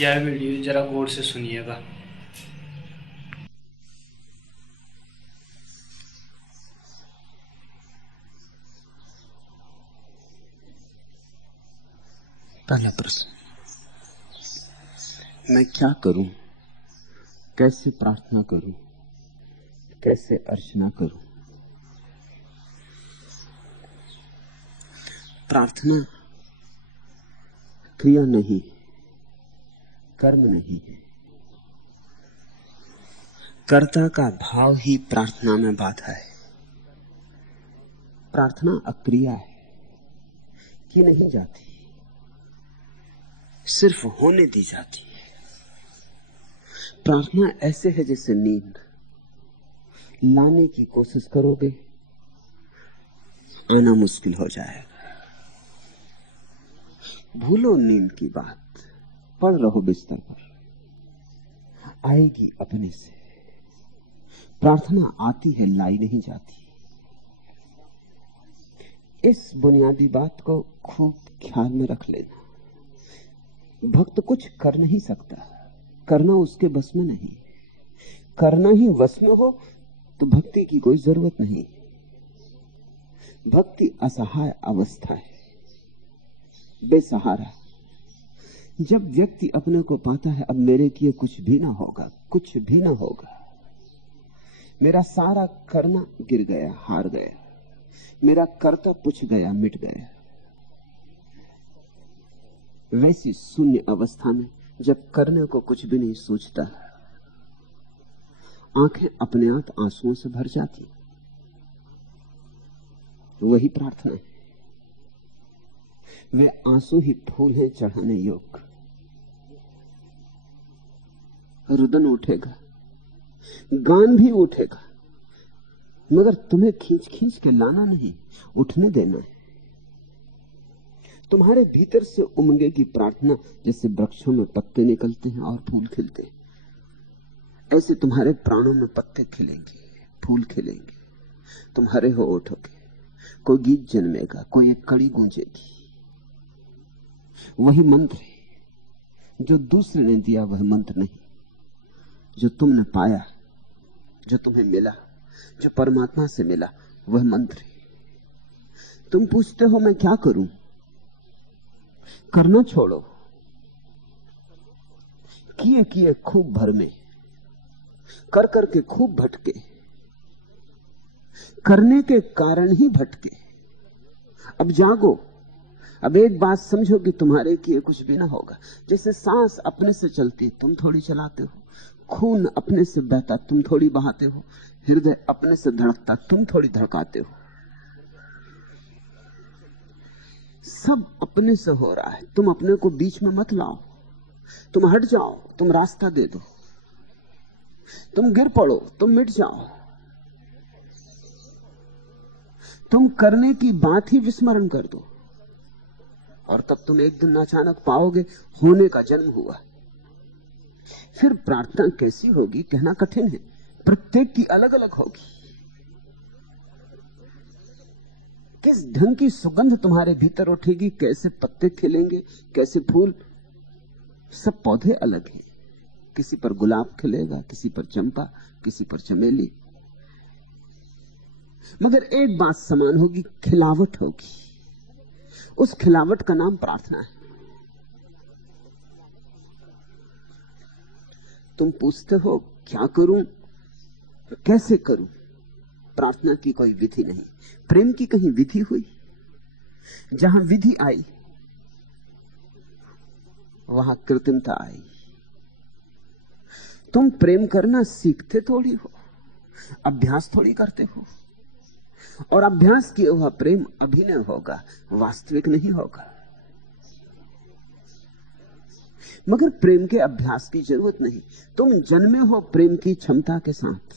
यह वीडियो जरा गौर से सुनिएगा। पहला प्रश्न, मैं क्या करूं? कैसे प्रार्थना करूं? कैसे अर्चना करूं? प्रार्थना क्रिया नहीं, कर्म नहीं है। कर्ता का भाव ही प्रार्थना में बाधा है। प्रार्थना अक्रिया है कि नहीं जाती, सिर्फ होने दी जाती है। प्रार्थना ऐसे है जैसे नींद, लाने की कोशिश करोगे आना मुश्किल हो जाएगा। भूलो नींद की बात, पड़ रहो बिस्तर पर, आएगी अपने से। प्रार्थना आती है, लाई नहीं जाती। इस बुनियादी बात को खूब ख्याल में रख लेना। भक्त कुछ कर नहीं सकता, करना उसके बस में नहीं। करना ही वश में हो तो भक्ति की कोई जरूरत नहीं। भक्ति असहाय अवस्था है, बेसहारा। जब व्यक्ति अपने को पाता है अब मेरे किए कुछ भी ना होगा, कुछ भी ना होगा, मेरा सारा करना गिर गया, हार गया, मेरा कर्ता पुछ गया, मिट गया, वैसी शून्य अवस्था में जब करने को कुछ भी नहीं सोचता, आंखें अपने आप आंसुओं से भर जाती, वही प्रार्थना है। वे आंसू ही फूल हैं चढ़ाने योग्य। रुदन उठेगा, गान भी उठेगा, मगर तुम्हें खींच खींच के लाना नहीं, उठने देना है। तुम्हारे भीतर से उमंगेगी प्रार्थना, जैसे वृक्षों में पत्ते निकलते हैं और फूल खिलते हैं, ऐसे तुम्हारे प्राणों में पत्ते खिलेंगे, फूल खिलेंगे, तुम हरे हो उठोगे, कोई गीत जन्मेगा, कोई एक कड़ी गूंजेगी। वही मंत्र है जो दूसरे ने दिया, वह मंत्र नहीं। जो तुमने पाया, जो तुम्हें मिला, जो परमात्मा से मिला, वह मंत्र है। तुम पूछते हो मैं क्या करूं? करना छोड़ो। किए किए खूब भरमे, कर करके खूब भटके, करने के कारण ही भटके। अब जागो, अब एक बात समझो कि तुम्हारे किए कुछ भी ना होगा। जैसे सांस अपने से चलती, तुम थोड़ी चलाते हो। खून अपने से बहता, तुम थोड़ी बहाते हो। हृदय अपने से धड़कता, तुम थोड़ी धड़काते हो। सब अपने से हो रहा है, तुम अपने को बीच में मत लाओ। तुम हट जाओ, तुम रास्ता दे दो। तुम गिर पड़ो, तुम मिट जाओ। तुम करने की बात ही विस्मरण कर दो, और तब तुम एक दिन अचानक पाओगे होने का जन्म हुआ। फिर प्रार्थना कैसी होगी कहना कठिन है, प्रत्येक की अलग अलग होगी। किस ढंग की सुगंध तुम्हारे भीतर उठेगी, कैसे पत्ते खिलेंगे, कैसे फूल, सब पौधे अलग हैं। किसी पर गुलाब खिलेगा, किसी पर चंपा, किसी पर चमेली, मगर एक बात समान होगी, खिलावट होगी। उस खिलावट का नाम प्रार्थना है। तुम पूछते हो क्या करूं, कैसे करूं? प्रार्थना की कोई विधि नहीं। प्रेम की कहीं विधि हुई? जहां विधि आई वहां कृत्रिमता आई। तुम प्रेम करना सीखते थोड़ी हो, अभ्यास थोड़ी करते हो। और अभ्यास किया हुआ प्रेम अभिनय होगा, वास्तविक नहीं होगा। मगर प्रेम के अभ्यास की जरूरत नहीं। तुम जन्मे हो प्रेम की क्षमता के साथ।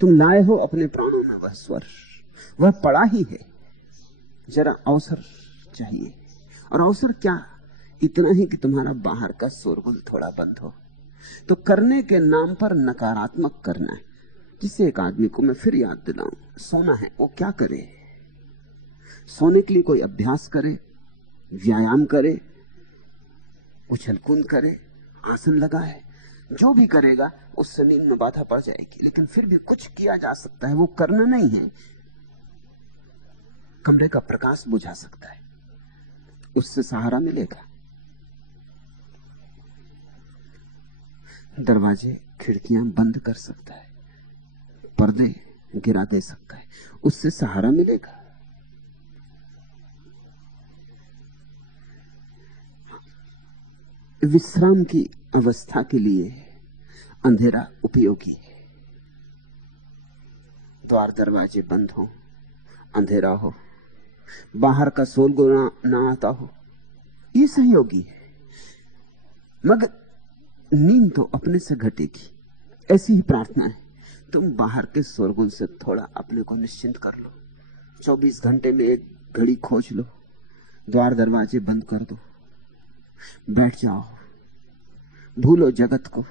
तुम लाए हो अपने प्राणों में वह स्वर, वह पड़ा ही है। जरा अवसर चाहिए, और अवसर क्या, इतना ही कि तुम्हारा बाहर का शोरगुल थोड़ा बंद हो। तो करने के नाम पर नकारात्मक करना है। जिसे एक आदमी को मैं फिर याद दिलाऊं, सोना है, वो क्या करे? सोने के लिए कोई अभ्यास करे, व्यायाम करे, उछल कूद करे, आसन लगाए, जो भी करेगा उससे नींद में बाधा पड़ जाएगी। लेकिन फिर भी कुछ किया जा सकता है, वो करना नहीं है, कमरे का प्रकाश बुझा सकता है, उससे सहारा मिलेगा। दरवाजे खिड़कियां बंद कर सकता है, पर्दे गिरा दे सकता है, उससे सहारा मिलेगा। विश्राम की अवस्था के लिए अंधेरा उपयोगी है। द्वार दरवाजे बंद हो, अंधेरा हो, बाहर का शोरगुल ना आता हो, ये सहयोगी है। मगर नींद तो अपने से घटेगी। ऐसी ही प्रार्थना है, तुम बाहर के शोरगुल से थोड़ा अपने को निश्चिंत कर लो। 24 घंटे में एक घड़ी खोज लो, द्वार दरवाजे बंद कर दो, बैठ जाओ, भूलो जगत को,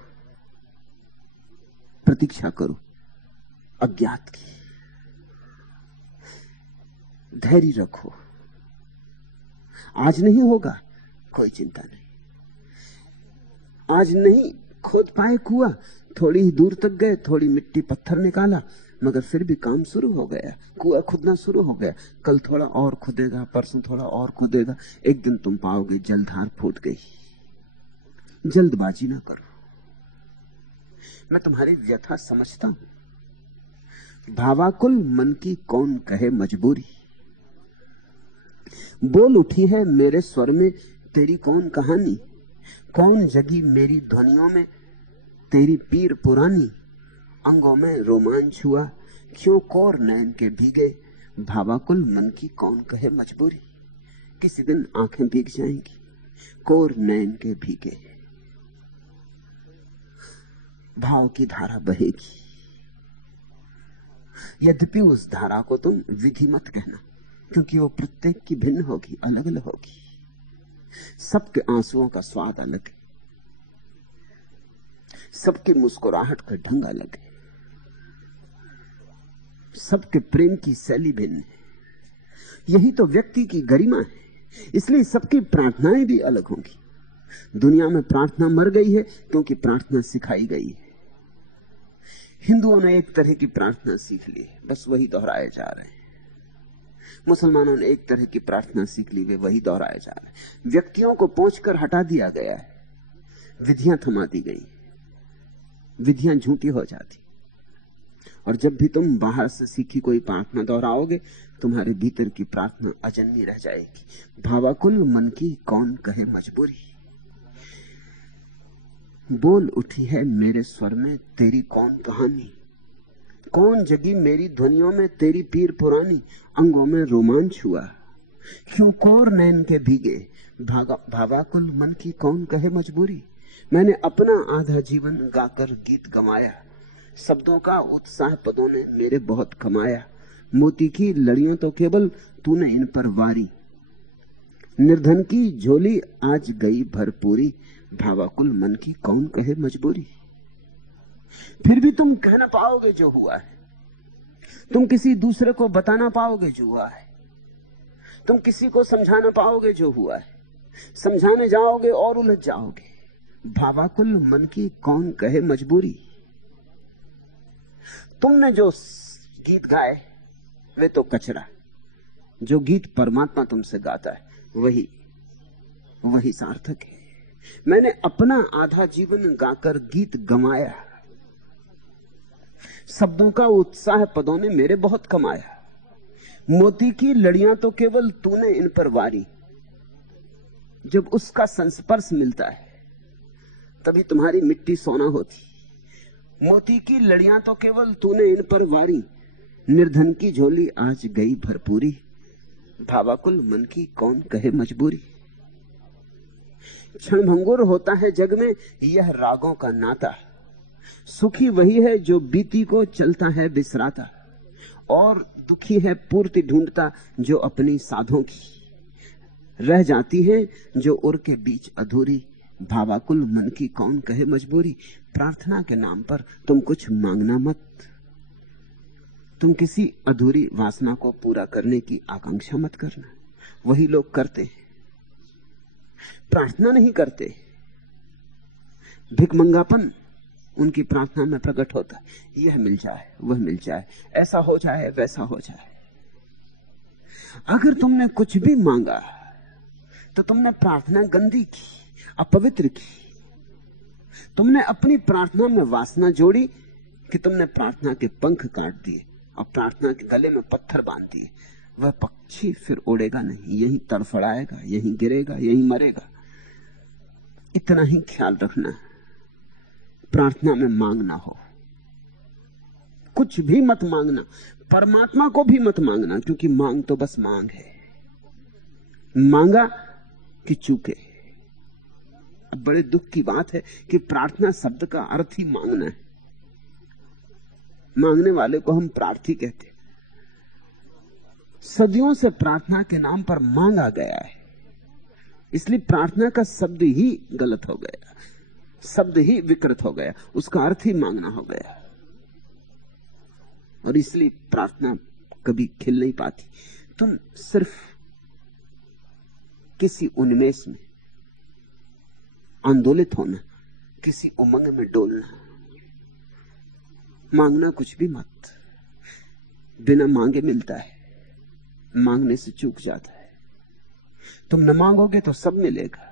प्रतीक्षा करो अज्ञात की, धैर्य रखो। आज नहीं होगा, कोई चिंता नहीं। आज नहीं खोद पाए कुआं, थोड़ी ही दूर तक गए, थोड़ी मिट्टी पत्थर निकाला, मगर फिर भी काम शुरू हो गया, कुआं खुदना शुरू हो गया। कल थोड़ा और खुदेगा, परसों थोड़ा और खुदेगा, एक दिन तुम पाओगे जलधार फूट गई। जल्दबाजी ना करो। मैं तुम्हारी व्यथा समझता हूं। भावाकुल मन की कौन कहे मजबूरी, बोल उठी है मेरे स्वर में तेरी कौन कहानी, कौन जगी मेरी ध्वनियों में तेरी पीर पुरानी, अंगों में रोमांच हुआ क्यों कोर नैन के भीगे, भावाकुल मन की कौन कहे मजबूरी। किसी दिन आंखें भीग जाएंगी, कोर नैन के भीगे, भाव की धारा बहेगी। यद्यपि उस धारा को तुम विधि मत कहना, क्योंकि वो प्रत्येक की भिन्न होगी, अलग अलग होगी। सबके आंसुओं का स्वाद अलग है, सबकी मुस्कुराहट का ढंग अलग है, सबके प्रेम की शैली भिन्न है। यही तो व्यक्ति की गरिमा है। इसलिए सबकी प्रार्थनाएं भी अलग होंगी। दुनिया में प्रार्थना मर गई है क्योंकि प्रार्थना सिखाई गई है। हिंदुओं ने एक तरह की प्रार्थना सीख ली है, बस वही दोहराए जा रहे हैं। मुसलमानों ने एक तरह की प्रार्थना सीख ली, वे वही दोहराए जा रहे हैं। व्यक्तियों को पोंछकर हटा दिया गया है, विधियां थमा दी गई, विधियां झूठी हो जाती। और जब भी तुम बाहर से सीखी कोई प्रार्थना दोहराओगे, तुम्हारे भीतर की प्रार्थना अजन्मी रह जाएगी। भावाकुल मन की कौन कहे मजबूरी, बोल उठी है मेरे स्वर में तेरी कौन कहानी, कौन जगी मेरी ध्वनियों में तेरी पीर पुरानी, अंगों में रोमांच हुआ क्यों कोर नैन के भीगे, भावाकुल मन की कौन कहे मजबूरी। मैंने अपना आधा जीवन गाकर गीत गवाया, शब्दों का उत्साह पदों ने मेरे बहुत कमाया। मोती की लड़ियों तो केवल तूने इन पर वारी, निर्धन की झोली आज गई भरपूरी, भावाकुल मन की कौन कहे मजबूरी। फिर भी तुम कह ना पाओगे जो हुआ है, तुम किसी दूसरे को बता ना पाओगे जो हुआ है, तुम किसी को समझा ना पाओगे जो हुआ है। समझाने जाओगे और उलझ जाओगे। भावाकुल मन की कौन कहे मजबूरी। तुमने जो गीत गाए वे तो कचरा, जो गीत परमात्मा तुमसे गाता है वही सार्थक है। मैंने अपना आधा जीवन गाकर गीत गमाया, शब्दों का उत्साह पदों ने मेरे बहुत कमाया। मोती की लड़ियां तो केवल तूने इन पर वारी, जब उसका संस्पर्श मिलता है तभी तुम्हारी मिट्टी सोना होती। मोती की लड़ियां तो केवल तूने इन पर वारी, निर्धन की झोली आज गई भरपूरी, भावाकुल मन की कौन कहे मजबूरी। क्षणभंगुर होता है जग में यह रागों का नाता, सुखी वही है जो बीती को चलता है बिसराता, और दुखी है पूर्ति ढूंढता जो अपनी साधों की, रह जाती है जो उर के बीच अधूरी, भावाकुल मन की कौन कहे मजबूरी। प्रार्थना के नाम पर तुम कुछ मांगना मत, तुम किसी अधूरी वासना को पूरा करने की आकांक्षा मत करना। वही लोग करते हैं, प्रार्थना नहीं करते, भिखमंगापन उनकी प्रार्थना में प्रकट होता है, यह मिल जाए, वह मिल जाए, ऐसा हो जाए, वैसा हो जाए। अगर तुमने कुछ भी मांगा तो तुमने प्रार्थना गंदी की, अपवित्र की। तुमने अपनी प्रार्थना में वासना जोड़ी कि तुमने प्रार्थना के पंख काट दिए और प्रार्थना के गले में पत्थर बांध दिए। वह पक्षी फिर उड़ेगा नहीं, यहीं तड़फड़ाएगा, यहीं गिरेगा, यहीं मरेगा। इतना ही ख्याल रखना, प्रार्थना में मांगना हो, कुछ भी मत मांगना, परमात्मा को भी मत मांगना, क्योंकि मांग तो बस मांग है, मांगा कि चूके। अब बड़े दुख की बात है कि प्रार्थना शब्द का अर्थ ही मांगना है। मांगने वाले को हम प्रार्थी कहते। सदियों से प्रार्थना के नाम पर मांगा गया है, इसलिए प्रार्थना का शब्द ही गलत हो गया, शब्द ही विकृत हो गया, उसका अर्थ ही मांगना हो गया। और इसलिए प्रार्थना कभी खिल नहीं पाती। तुम सिर्फ किसी उन्मेष में आंदोलित होना, किसी उमंग में डोलना, मांगना कुछ भी मत। बिना मांगे मिलता है, मांगने से चूक जाता है। तुम न मांगोगे तो सब मिलेगा,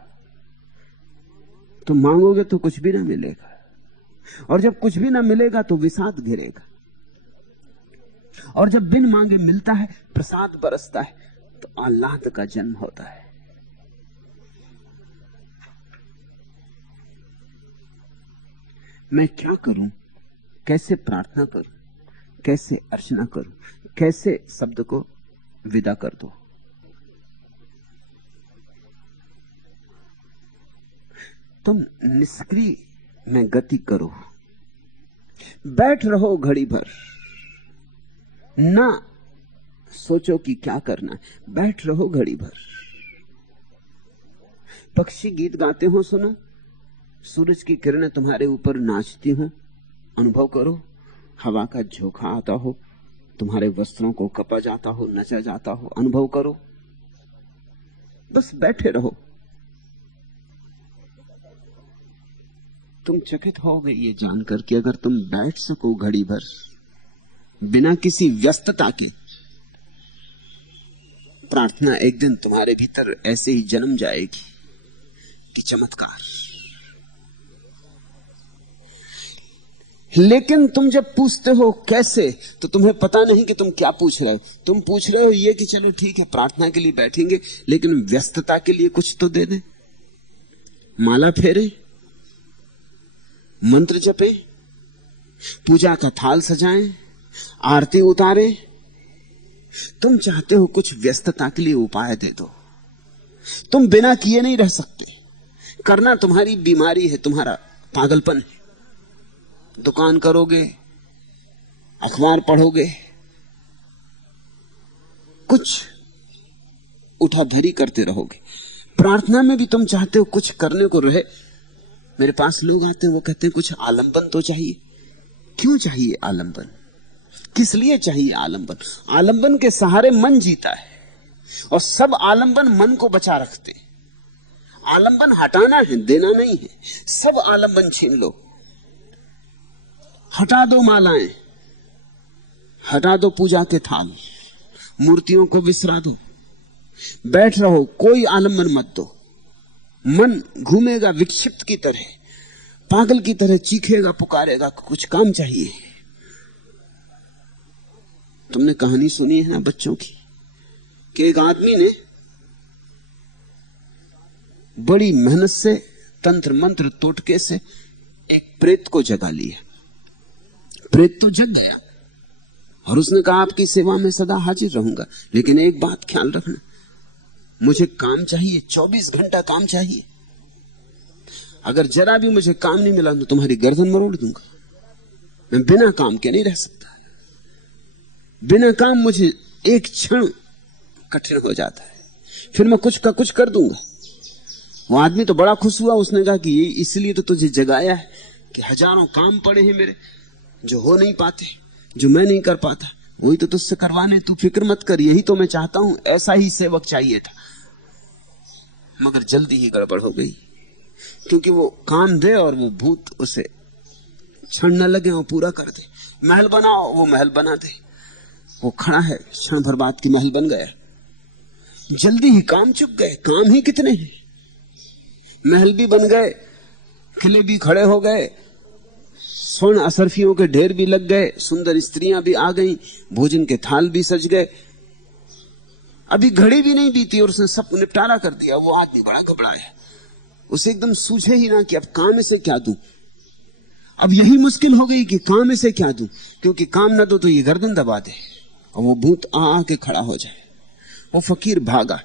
तुम मांगोगे तो कुछ भी ना मिलेगा, और जब कुछ भी ना मिलेगा तो विषाद घिरेगा। और जब बिन मांगे मिलता है, प्रसाद बरसता है, तो आह्लाद का जन्म होता है। मैं क्या करूं, कैसे प्रार्थना करूं, कैसे अर्चना करूं, कैसे शब्द को विदा कर दो। तुम निष्क्रिय में गति करो, बैठ रहो घड़ी भर, ना सोचो कि क्या करना है, बैठ रहो घड़ी भर। पक्षी गीत गाते हो सुनो, सूरज की किरणें तुम्हारे ऊपर नाचती हो अनुभव करो, हवा का झोंका आता हो, तुम्हारे वस्त्रों को कपा जाता हो, नचा जाता हो, अनुभव करो। बस बैठे रहो। तुम चकित होगे ये जानकर कि अगर तुम बैठ सको घड़ी भर बिना किसी व्यस्तता के, प्रार्थना एक दिन तुम्हारे भीतर ऐसे ही जन्म जाएगी कि चमत्कार। लेकिन तुम जब पूछते हो कैसे, तो तुम्हें पता नहीं कि तुम क्या पूछ रहे हो। तुम पूछ रहे हो ये कि चलो ठीक है प्रार्थना के लिए बैठेंगे, लेकिन व्यस्तता के लिए कुछ तो दे दे, माला फेरे, मंत्र जपे, पूजा का थाल सजाएं, आरती उतारे। तुम चाहते हो कुछ व्यस्तता के लिए उपाय दे दो। तुम बिना किए नहीं रह सकते। करना तुम्हारी बीमारी है, तुम्हारा पागलपन है। दुकान करोगे, अखबार पढ़ोगे, कुछ उठाधरी करते रहोगे। प्रार्थना में भी तुम चाहते हो कुछ करने को रहे। मेरे पास लोग आते हैं, वो कहते हैं कुछ आलंबन तो चाहिए। क्यों चाहिए आलंबन? किस लिए चाहिए आलंबन? आलंबन के सहारे मन जीता है, और सब आलंबन मन को बचा रखते। आलंबन हटाना है, देना नहीं है। सब आलंबन छीन लो, हटा दो मालाएं, हटा दो पूजा के थाल, मूर्तियों को विसरा दो, बैठ रहो, कोई आलंबन मत दो। मन घूमेगा विक्षिप्त की तरह, पागल की तरह चीखेगा, पुकारेगा, कुछ काम चाहिए। तुमने कहानी सुनी है ना बच्चों की, कि एक आदमी ने बड़ी मेहनत से तंत्र मंत्र टोटके से एक प्रेत को जगा लिया। प्रेत तो जग गया और उसने कहा आपकी सेवा में सदा हाजिर रहूंगा, लेकिन एक बात ख्याल रखना, मुझे काम चाहिए, 24 घंटा काम चाहिए। अगर जरा भी मुझे काम नहीं मिला तो तुम्हारी गर्दन मरोड़ दूंगा। मैं बिना काम के नहीं रह सकता। बिना काम मुझे एक क्षण कठिन हो जाता है, फिर मैं कुछ का कुछ कर दूंगा। वो आदमी तो बड़ा खुश हुआ, उसने कहा कि ये इसलिए तो तुझे जगाया है कि हजारों काम पड़े हैं मेरे जो हो नहीं पाते, जो मैं नहीं कर पाता, वही तो तुझसे करवाने। तू फिक्र मत कर, यही तो मैं चाहता हूं। ऐसा ही सेवक चाहिए था, मगर जल्दी ही गड़बड़ हो गई। क्योंकि वो काम दे और वो भूत उसे क्षण न लगे और पूरा कर दे। महल बनाओ, वो महल बना दे। वो खड़ा है, क्षण भर बाद की महल बन गया। जल्दी ही काम चुक गए। काम ही कितने हैं, महल भी बन गए, किले भी खड़े हो गए, स्वर्ण असरफियों के ढेर भी लग गए, सुंदर स्त्रियां भी आ गईं, भोजन के थाल भी सज गए। अभी घड़ी भी नहीं बीती और उसने सब निपटारा कर दिया। वो आदमी बड़ा घबराया, उसे एकदम सूझे ही ना कि अब काम इसे क्या दूं। अब यही मुश्किल हो गई कि काम इसे क्या दूं, क्योंकि काम ना दो तो ये गर्दन दबा दे और वो भूत आ के खड़ा हो जाए। वो फकीर भागा।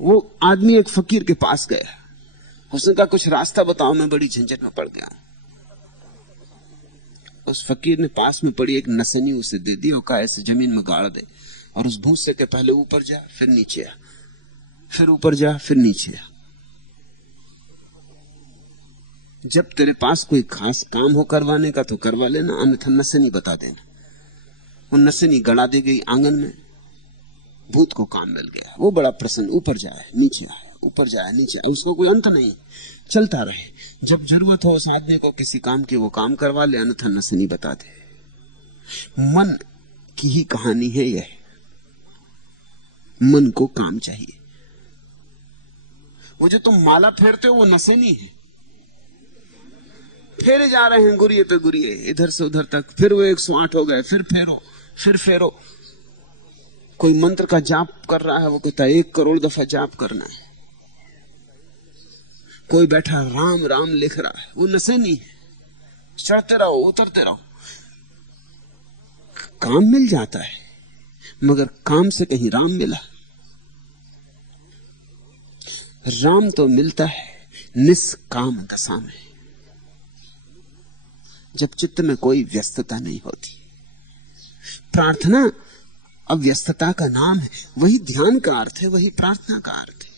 वो आदमी एक फकीर के पास गया, उसने कहा कुछ रास्ता बताओ, मैं बड़ी झंझट में पड़ गया। उस फकीर ने पास में पड़ी एक नसनी उसे दे दी और कहा ऐसे जमीन में गाड़ दे और उस भूसे के पहले ऊपर जा, फिर नीचे आ, फिर ऊपर जा, फिर नीचे आ। जब तेरे पास कोई खास काम हो करवाने का तो करवा लेना, अन्यथा नसनी बता देना। वो नसनी गड़ा दी गई आंगन में, भूत को काम मिल गया। वो बड़ा प्रसन्न, ऊपर जाए नीचे आए, ऊपर जाए नीचे आए, उसको कोई अंत नहीं, चलता रहे। जब जरूरत हो उस आदमी को किसी काम की, वो काम करवा ले, अन्यथा नसनी बता दे। मन की ही कहानी है यह। मन को काम चाहिए। वो जो तुम माला फेरते हो वो नसेनी है, फेरे जा रहे हैं गुरिये पे गुरिये, इधर से उधर तक, फिर वो 108 हो गए, फिर फेरो, फिर फेरो। कोई मंत्र का जाप कर रहा है, वो कहता है 1 करोड़ दफा जाप करना है। कोई बैठा राम राम लिख रहा है, वो नसेनी है। चढ़ते रहो, उतरते रहो, काम मिल जाता है, मगर काम से कहीं राम मिला? राम तो मिलता है निष्काम दशा में, जब चित्त में कोई व्यस्तता नहीं होती। प्रार्थना अव्यस्तता का नाम है, वही ध्यान का अर्थ है, वही प्रार्थना का अर्थ है।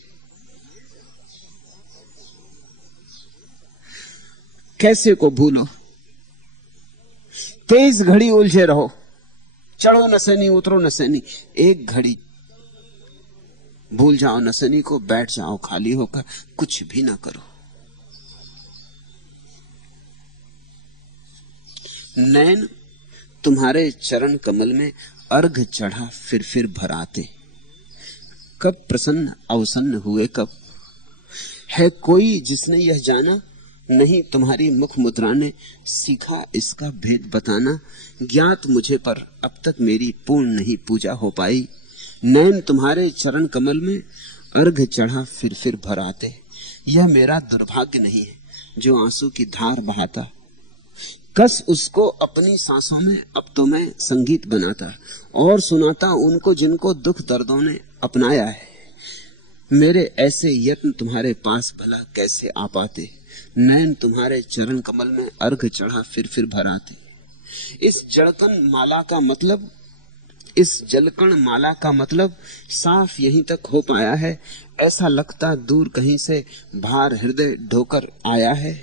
कैसे को भूलो, तेज घड़ी उलझे रहो, चढ़ो नसनी उतरो नसनी, एक घड़ी भूल जाओ नसनी को, बैठ जाओ खाली होकर, कुछ भी ना करो। नैन तुम्हारे चरण कमल में अर्घ चढ़ा फिर भराते, कब प्रसन्न अवसन्न हुए कब। है कोई जिसने यह जाना, नहीं तुम्हारी मुख मुद्रा ने सीखा इसका भेद बताना। ज्ञात मुझे पर अब तक मेरी पूर्ण नहीं पूजा हो पाई। नैन तुम्हारे चरण कमल में अर्घ चढ़ा फिर भराते, यह मेरा दुर्भाग्य नहीं है जो आंसू की धार बहाता। कस उसको अपनी सांसों में अब तो मैं संगीत बनाता और सुनाता उनको जिनको दुख दर्दों ने अपनाया है। मेरे ऐसे यत्न तुम्हारे पास भला कैसे आ पाते। नैन तुम्हारे चरण कमल में अर्घ चढ़ा फिर भराते। इस जड़कन माला का मतलब, इस जलकण माला का मतलब साफ यहीं तक हो पाया है। ऐसा लगता दूर कहीं से भार हृदय ढोकर आया है।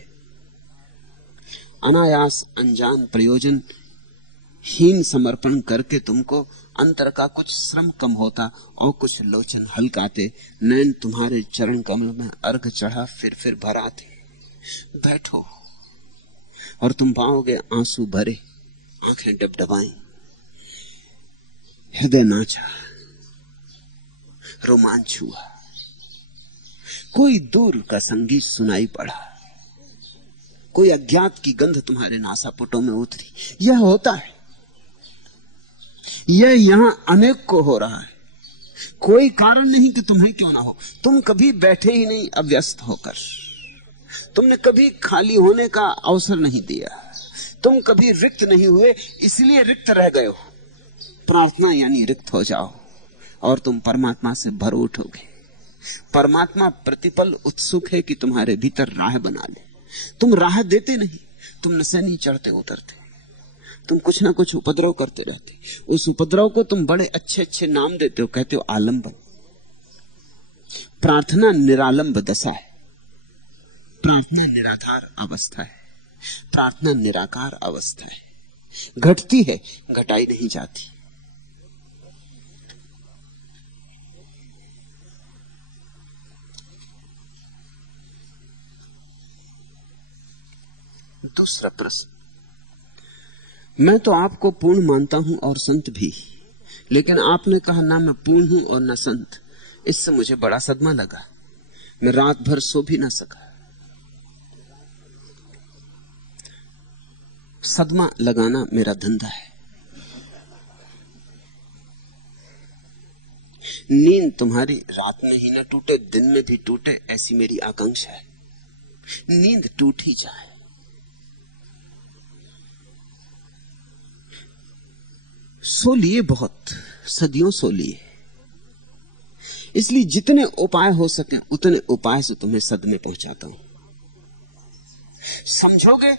अनायास अनजान प्रयोजन हीन समर्पण करके तुमको अंतर का कुछ श्रम कम होता और कुछ लोचन हल्काते। नैन तुम्हारे चरण कमल में अर्घ चढ़ा फिर भराते। बैठो और तुम पाओगे आंसू भरे, आंखें डबडबाई, हृदय नाचा, रोमांच हुआ, कोई दूर का संगीत सुनाई पड़ा, कोई अज्ञात की गंध तुम्हारे नासापुटों में उतरी। यह होता है, यह यहां अनेक को हो रहा है। कोई कारण नहीं कि तुम्हें क्यों ना हो। तुम कभी बैठे ही नहीं अव्यस्त होकर, तुमने कभी खाली होने का अवसर नहीं दिया, तुम कभी रिक्त नहीं हुए, इसलिए रिक्त रह गए हो। प्रार्थना यानी रिक्त हो जाओ और तुम परमात्मा से भर उठोगे। परमात्मा प्रतिपल उत्सुक है कि तुम्हारे भीतर राह बना ले। तुम राह देते नहीं, तुम नशे नहीं चढ़ते उतरते, तुम कुछ ना कुछ उपद्रव करते रहते। उस उपद्रव को तुम बड़े अच्छे अच्छे नाम देते हो, कहते हो आलंबन। प्रार्थना निरालंब दशा है, प्रार्थना निराधार अवस्था है, प्रार्थना निराकार अवस्था है। घटती है, घटाई नहीं जाती। दूसरा प्रश्न, मैं तो आपको पूर्ण मानता हूं और संत भी, लेकिन आपने कहा ना मैं पूर्ण हूं और ना संत। इससे मुझे बड़ा सदमा लगा, मैं रात भर सो भी ना सका। सदमा लगाना मेरा धंधा है। नींद तुम्हारी रात में ही ना टूटे, दिन में भी टूटे, ऐसी मेरी आकांक्षा है। नींद टूट ही जाए। सो लिए बहुत, सदियों सो लिए, इसलिए जितने उपाय हो सके उतने उपाय से तुम्हें सदमे पहुंचाता हूं। समझोगे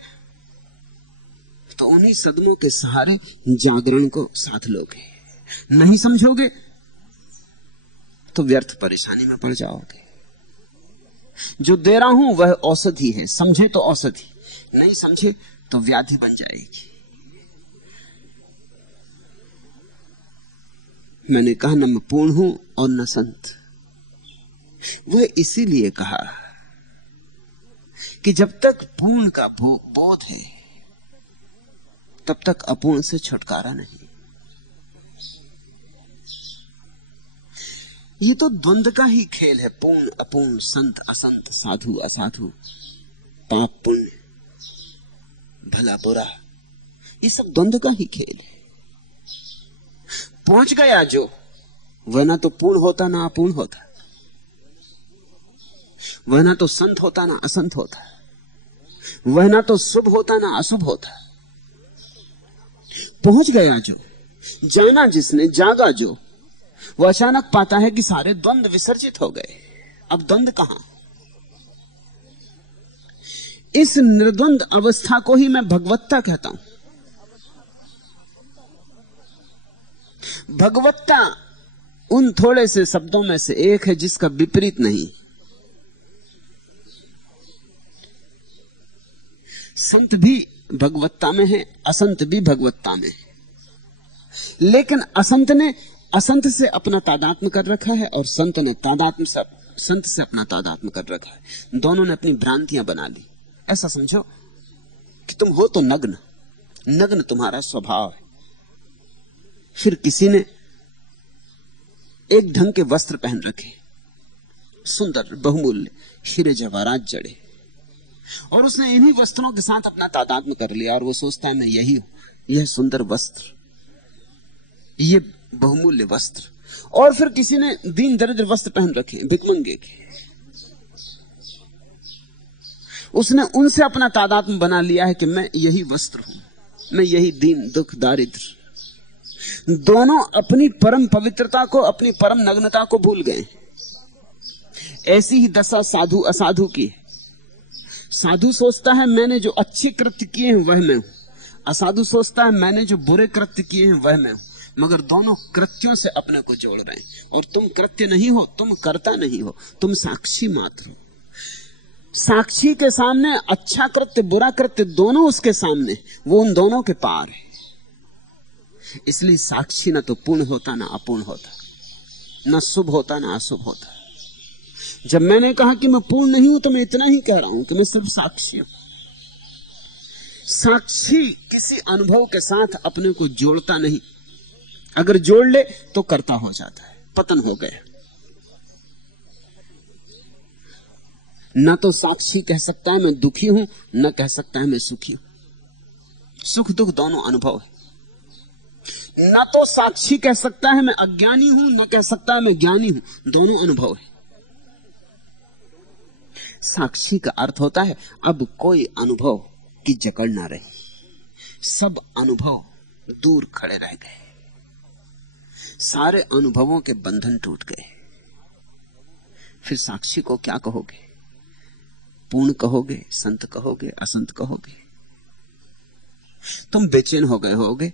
तो उन्हीं सदमों के सहारे जागरण को साध लोगे, नहीं समझोगे तो व्यर्थ परेशानी में पड़ जाओगे। जो दे रहा हूं वह औषधि है, समझे तो औषधि, नहीं समझे तो व्याधि बन जाएगी। मैंने कहा न मैं पूर्ण हूं और न संत। वह इसीलिए कहा कि जब तक पूर्ण का बोध है तब तक अपूर्ण से छुटकारा नहीं। ये तो द्वंद्व का ही खेल है, पूर्ण अपूर्ण, संत असंत, साधु असाधु, पाप पुण्य, भला बुरा, ये सब द्वंद्व का ही खेल है। पहुंच गया जो, वह ना तो पूर्ण होता ना अपूर्ण होता, वह ना तो संत होता ना असंत होता, वह ना तो शुभ होता ना अशुभ होता। पहुंच गया जो, जाना जिसने, जागा जो, वह अचानक पाता है कि सारे द्वंद्व विसर्जित हो गए। अब द्वंद्व कहां? इस निर्द्वंद अवस्था को ही मैं भगवत्ता कहता हूं। भगवत्ता उन थोड़े से शब्दों में से एक है जिसका विपरीत नहीं। संत भी भगवत्ता में है, असंत भी भगवत्ता में है, लेकिन असंत ने असंत से अपना तादात्म्य कर रखा है और संत ने संत से अपना तादात्म्य कर रखा है। दोनों ने अपनी भ्रांतियां बना ली। ऐसा समझो कि तुम हो तो नग्न, नग्न तुम्हारा स्वभाव है, फिर किसी ने एक ढंग के वस्त्र पहन रखे, सुंदर बहुमूल्य हीरे जवाहरात जड़े, और उसने इन्हीं वस्त्रों के साथ अपना तादात्म्य कर लिया और वो सोचता है मैं यही हूं, यह सुंदर वस्त्र, ये बहुमूल्य वस्त्र। और फिर किसी ने दीन दरिद्र वस्त्र पहन रखे, भिखमंगे के, उसने उनसे अपना तादात्म्य बना लिया है कि मैं यही वस्त्र हूं, मैं यही दीन दुख दारिद्र। दोनों अपनी परम पवित्रता को, अपनी परम नग्नता को भूल गए। ऐसी ही दशा साधु असाधु की है। साधु सोचता है मैंने जो अच्छे कृत्य किए हैं वह मैं हूं, असाधु सोचता है मैंने जो बुरे कृत्य किए हैं वह मैं हूं। मगर दोनों कृत्यों से अपने को जोड़ रहे हैं। और तुम कृत्य नहीं हो, तुम कर्ता नहीं हो, तुम साक्षी मात्र हो। साक्षी के सामने अच्छा कृत्य बुरा कृत्य दोनों उसके सामने, वो उन दोनों के पार है। इसलिए साक्षी ना तो पूर्ण होता ना अपूर्ण होता, ना शुभ होता ना अशुभ होता। जब मैंने कहा कि मैं पूर्ण नहीं हूं तो मैं इतना ही कह रहा हूं कि मैं सिर्फ साक्षी हूं। साक्षी किसी अनुभव के साथ अपने को जोड़ता नहीं, अगर जोड़ ले तो कर्ता हो जाता है, पतन हो गया। ना तो साक्षी कह सकता है मैं दुखी हूं, ना कह सकता है मैं सुखी हूं। सुख दुख दोनों अनुभव है। ना तो साक्षी कह सकता है मैं अज्ञानी हूं, ना कह सकता है मैं ज्ञानी हूं, दोनों अनुभव है। साक्षी का अर्थ होता है अब कोई अनुभव की जकड़ ना रही, सब अनुभव दूर खड़े रह गए, सारे अनुभवों के बंधन टूट गए। फिर साक्षी को क्या कहोगे? पूर्ण कहोगे, संत कहोगे, असंत कहोगे? तुम बेचैन हो गए होगे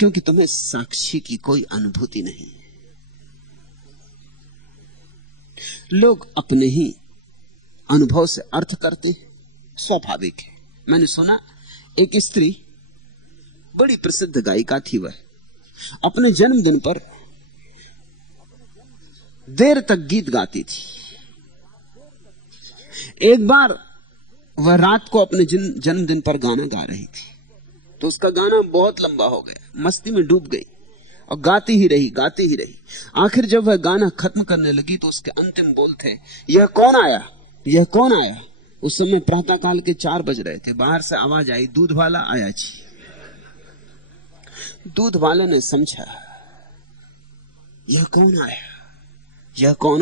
क्योंकि तुम्हें साक्षी की कोई अनुभूति नहीं। लोग अपने ही अनुभव से अर्थ करते हैं, स्वाभाविक है। मैंने सुना एक स्त्री, बड़ी प्रसिद्ध गायिका थी, वह अपने जन्मदिन पर देर तक गीत गाती थी। एक बार वह रात को अपने जन्मदिन पर गाना गा रही थी, तो उसका गाना बहुत लंबा हो गया, मस्ती में डूब गई और गाती ही रही। आखिर जब वह गाना खत्म करने लगी तो उसके अंतिम बोल थे, यह कौन आया। उस समय प्रातःकाल के 4 बज रहे थे। बाहर से आवाज आई, दूध वाला आया जी। दूध वाले ने समझा, यह कौन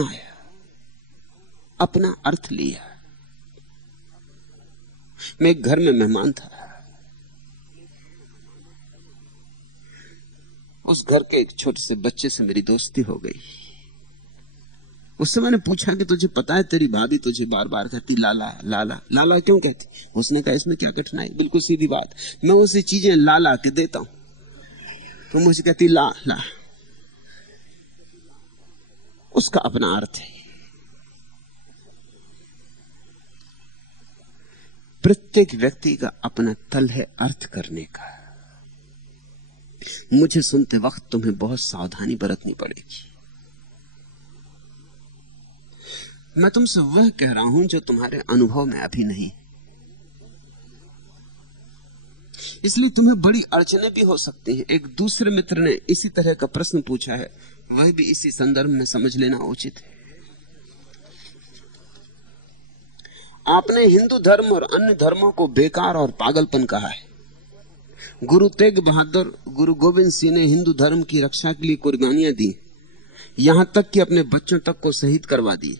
आया, अपना अर्थ लिया। मैं एक घर में मेहमान था। उस घर के एक छोटे से बच्चे से मेरी दोस्ती हो गई। उससे मैंने पूछा कि तुझे पता है तेरी भाभी तुझे बार बार कहती लाला लाला लाला क्यों कहती। उसने कहा इसमें क्या कठिनाई, बिल्कुल सीधी बात, मैं उसे चीजें ला ला के देता हूं तो मुझे कहती ला ला। उसका अपना अर्थ है। प्रत्येक व्यक्ति का अपना तल है अर्थ करने का। मुझे सुनते वक्त तुम्हें बहुत सावधानी बरतनी पड़ेगी। मैं तुमसे वह कह रहा हूं जो तुम्हारे अनुभव में अभी नहीं, इसलिए तुम्हें बड़ी अड़चने भी हो सकती हैं। एक दूसरे मित्र ने इसी तरह का प्रश्न पूछा है, वह भी इसी संदर्भ में समझ लेना उचित है। आपने हिंदू धर्म और अन्य धर्मों को बेकार और पागलपन कहा है। गुरु तेग बहादुर, गुरु गोविंद सिंह ने हिंदू धर्म की रक्षा के लिए कुर्बानियां दी, यहां तक कि अपने बच्चों तक को शहीद करवा दिए।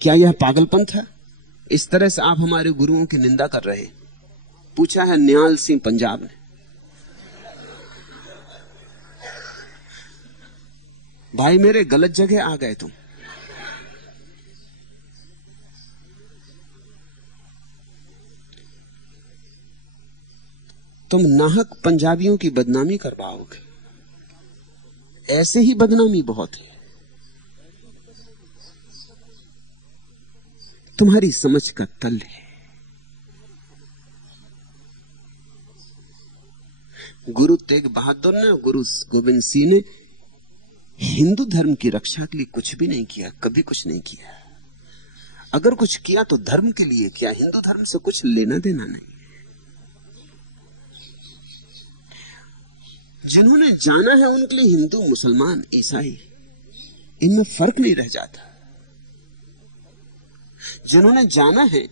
क्या यह पागलपन था? इस तरह से आप हमारे गुरुओं की निंदा कर रहे। पूछा है निहाल सिंह पंजाब ने। भाई मेरे गलत जगह आ गए तुम नाहक पंजाबियों की बदनामी करवाओगे। ऐसे ही बदनामी बहुत है। तुम्हारी समझ का तल है। गुरु तेग बहादुर ने, गुरु गोविंद सिंह ने हिंदू धर्म की रक्षा के लिए कुछ भी नहीं किया, कभी कुछ नहीं किया। अगर कुछ किया तो धर्म के लिए किया, हिंदू धर्म से कुछ लेना देना नहीं। जिन्होंने जाना है उनके लिए हिंदू, मुसलमान, ईसाई, इनमें फर्क नहीं रह जाता। जिन्होंने जाना है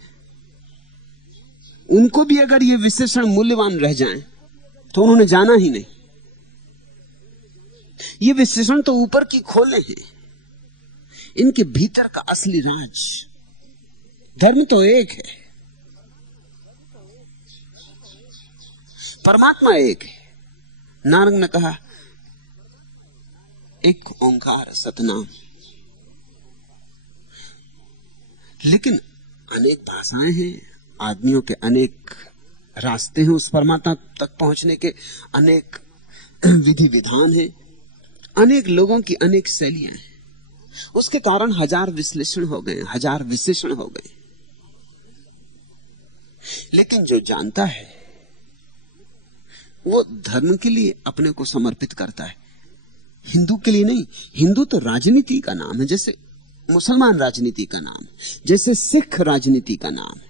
उनको भी अगर ये विशेषण मूल्यवान रह जाएं तो उन्होंने जाना ही नहीं। ये विशेषण तो ऊपर की खोले हैं, इनके भीतर का असली राज। धर्म तो एक है, परमात्मा एक है। नारद ने कहा एक ओंकार सतनाम। लेकिन अनेक भाषाएं हैं, आदमियों के अनेक रास्ते हैं उस परमात्मा तक पहुंचने के, अनेक विधि विधान हैं, अनेक लोगों की अनेक शैलियां हैं। उसके कारण हजार विश्लेषण हो गए, हजार विशेषण हो गए। लेकिन जो जानता है वो धर्म के लिए अपने को समर्पित करता है, हिंदू के लिए नहीं। हिंदू तो राजनीति का नाम है, जैसे मुसलमान राजनीति का नाम है, जैसे सिख राजनीति का नाम है।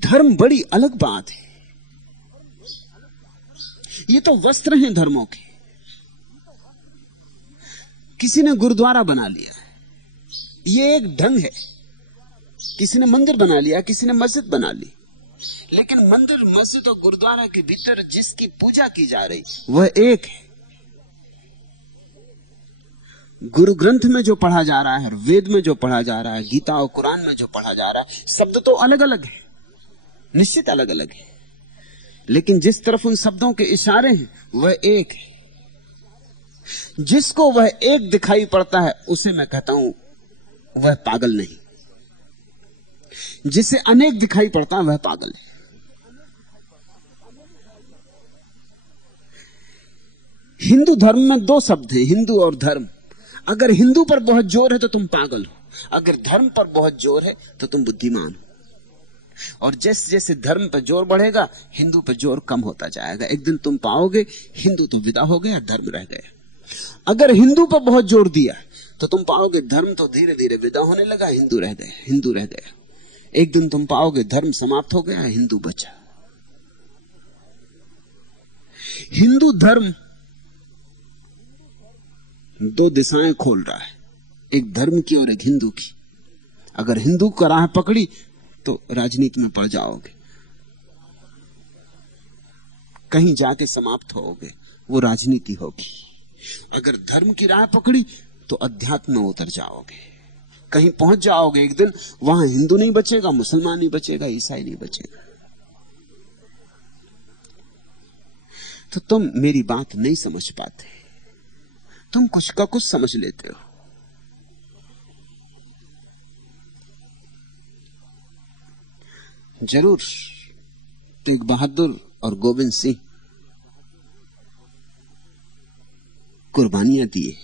धर्म बड़ी अलग बात है। ये तो वस्त्र हैं धर्मों के। किसी ने गुरुद्वारा बना लिया, ये एक ढंग है। किसी ने मंदिर बना लिया, किसी ने मस्जिद बना ली। लेकिन मंदिर, मस्जिद और गुरुद्वारा के भीतर जिसकी पूजा की जा रही वह एक है। गुरु ग्रंथ में जो पढ़ा जा रहा है और वेद में जो पढ़ा जा रहा है, गीता और कुरान में जो पढ़ा जा रहा है, शब्द तो अलग अलग है, निश्चित अलग अलग है, लेकिन जिस तरफ उन शब्दों के इशारे हैं वह एक है। जिसको वह एक दिखाई पड़ता है उसे मैं कहता हूं वह पागल नहीं, जिसे अनेक दिखाई पड़ता है वह पागल है। हिंदू धर्म में 2 शब्द हैं, हिंदू और धर्म। अगर हिंदू पर बहुत जोर है तो तुम पागल हो, अगर धर्म पर बहुत जोर है तो तुम बुद्धिमान हो। और जैसे जैसे धर्म पर जोर बढ़ेगा हिंदू पर जोर कम होता जाएगा। एक दिन तुम पाओगे हिंदू तो विदा हो गया, धर्म रह गया। अगर हिंदू पर बहुत जोर दिया तो तुम पाओगे धर्म तो धीरे धीरे विदा होने लगा, हिंदू रह गए, हिंदू रह गया। एक दिन तुम पाओगे धर्म समाप्त हो गया, हिंदू बचा। हिंदू धर्म दो दिशाएं खोल रहा है, एक धर्म की और एक हिंदू की। अगर हिंदू का राह पकड़ी तो राजनीति में पड़ जाओगे, कहीं जाके समाप्त होगे, वो राजनीति होगी। अगर धर्म की राह पकड़ी तो अध्यात्म में उतर जाओगे, कहीं पहुंच जाओगे एक दिन, वहां हिंदू नहीं बचेगा, मुसलमान नहीं बचेगा, ईसाई नहीं बचेगा। तो तुम मेरी बात नहीं समझ पाते, तुम कुछ का कुछ समझ लेते हो। जरूर तेग बहादुर और गोविंद सिंह कुर्बानियां दिए,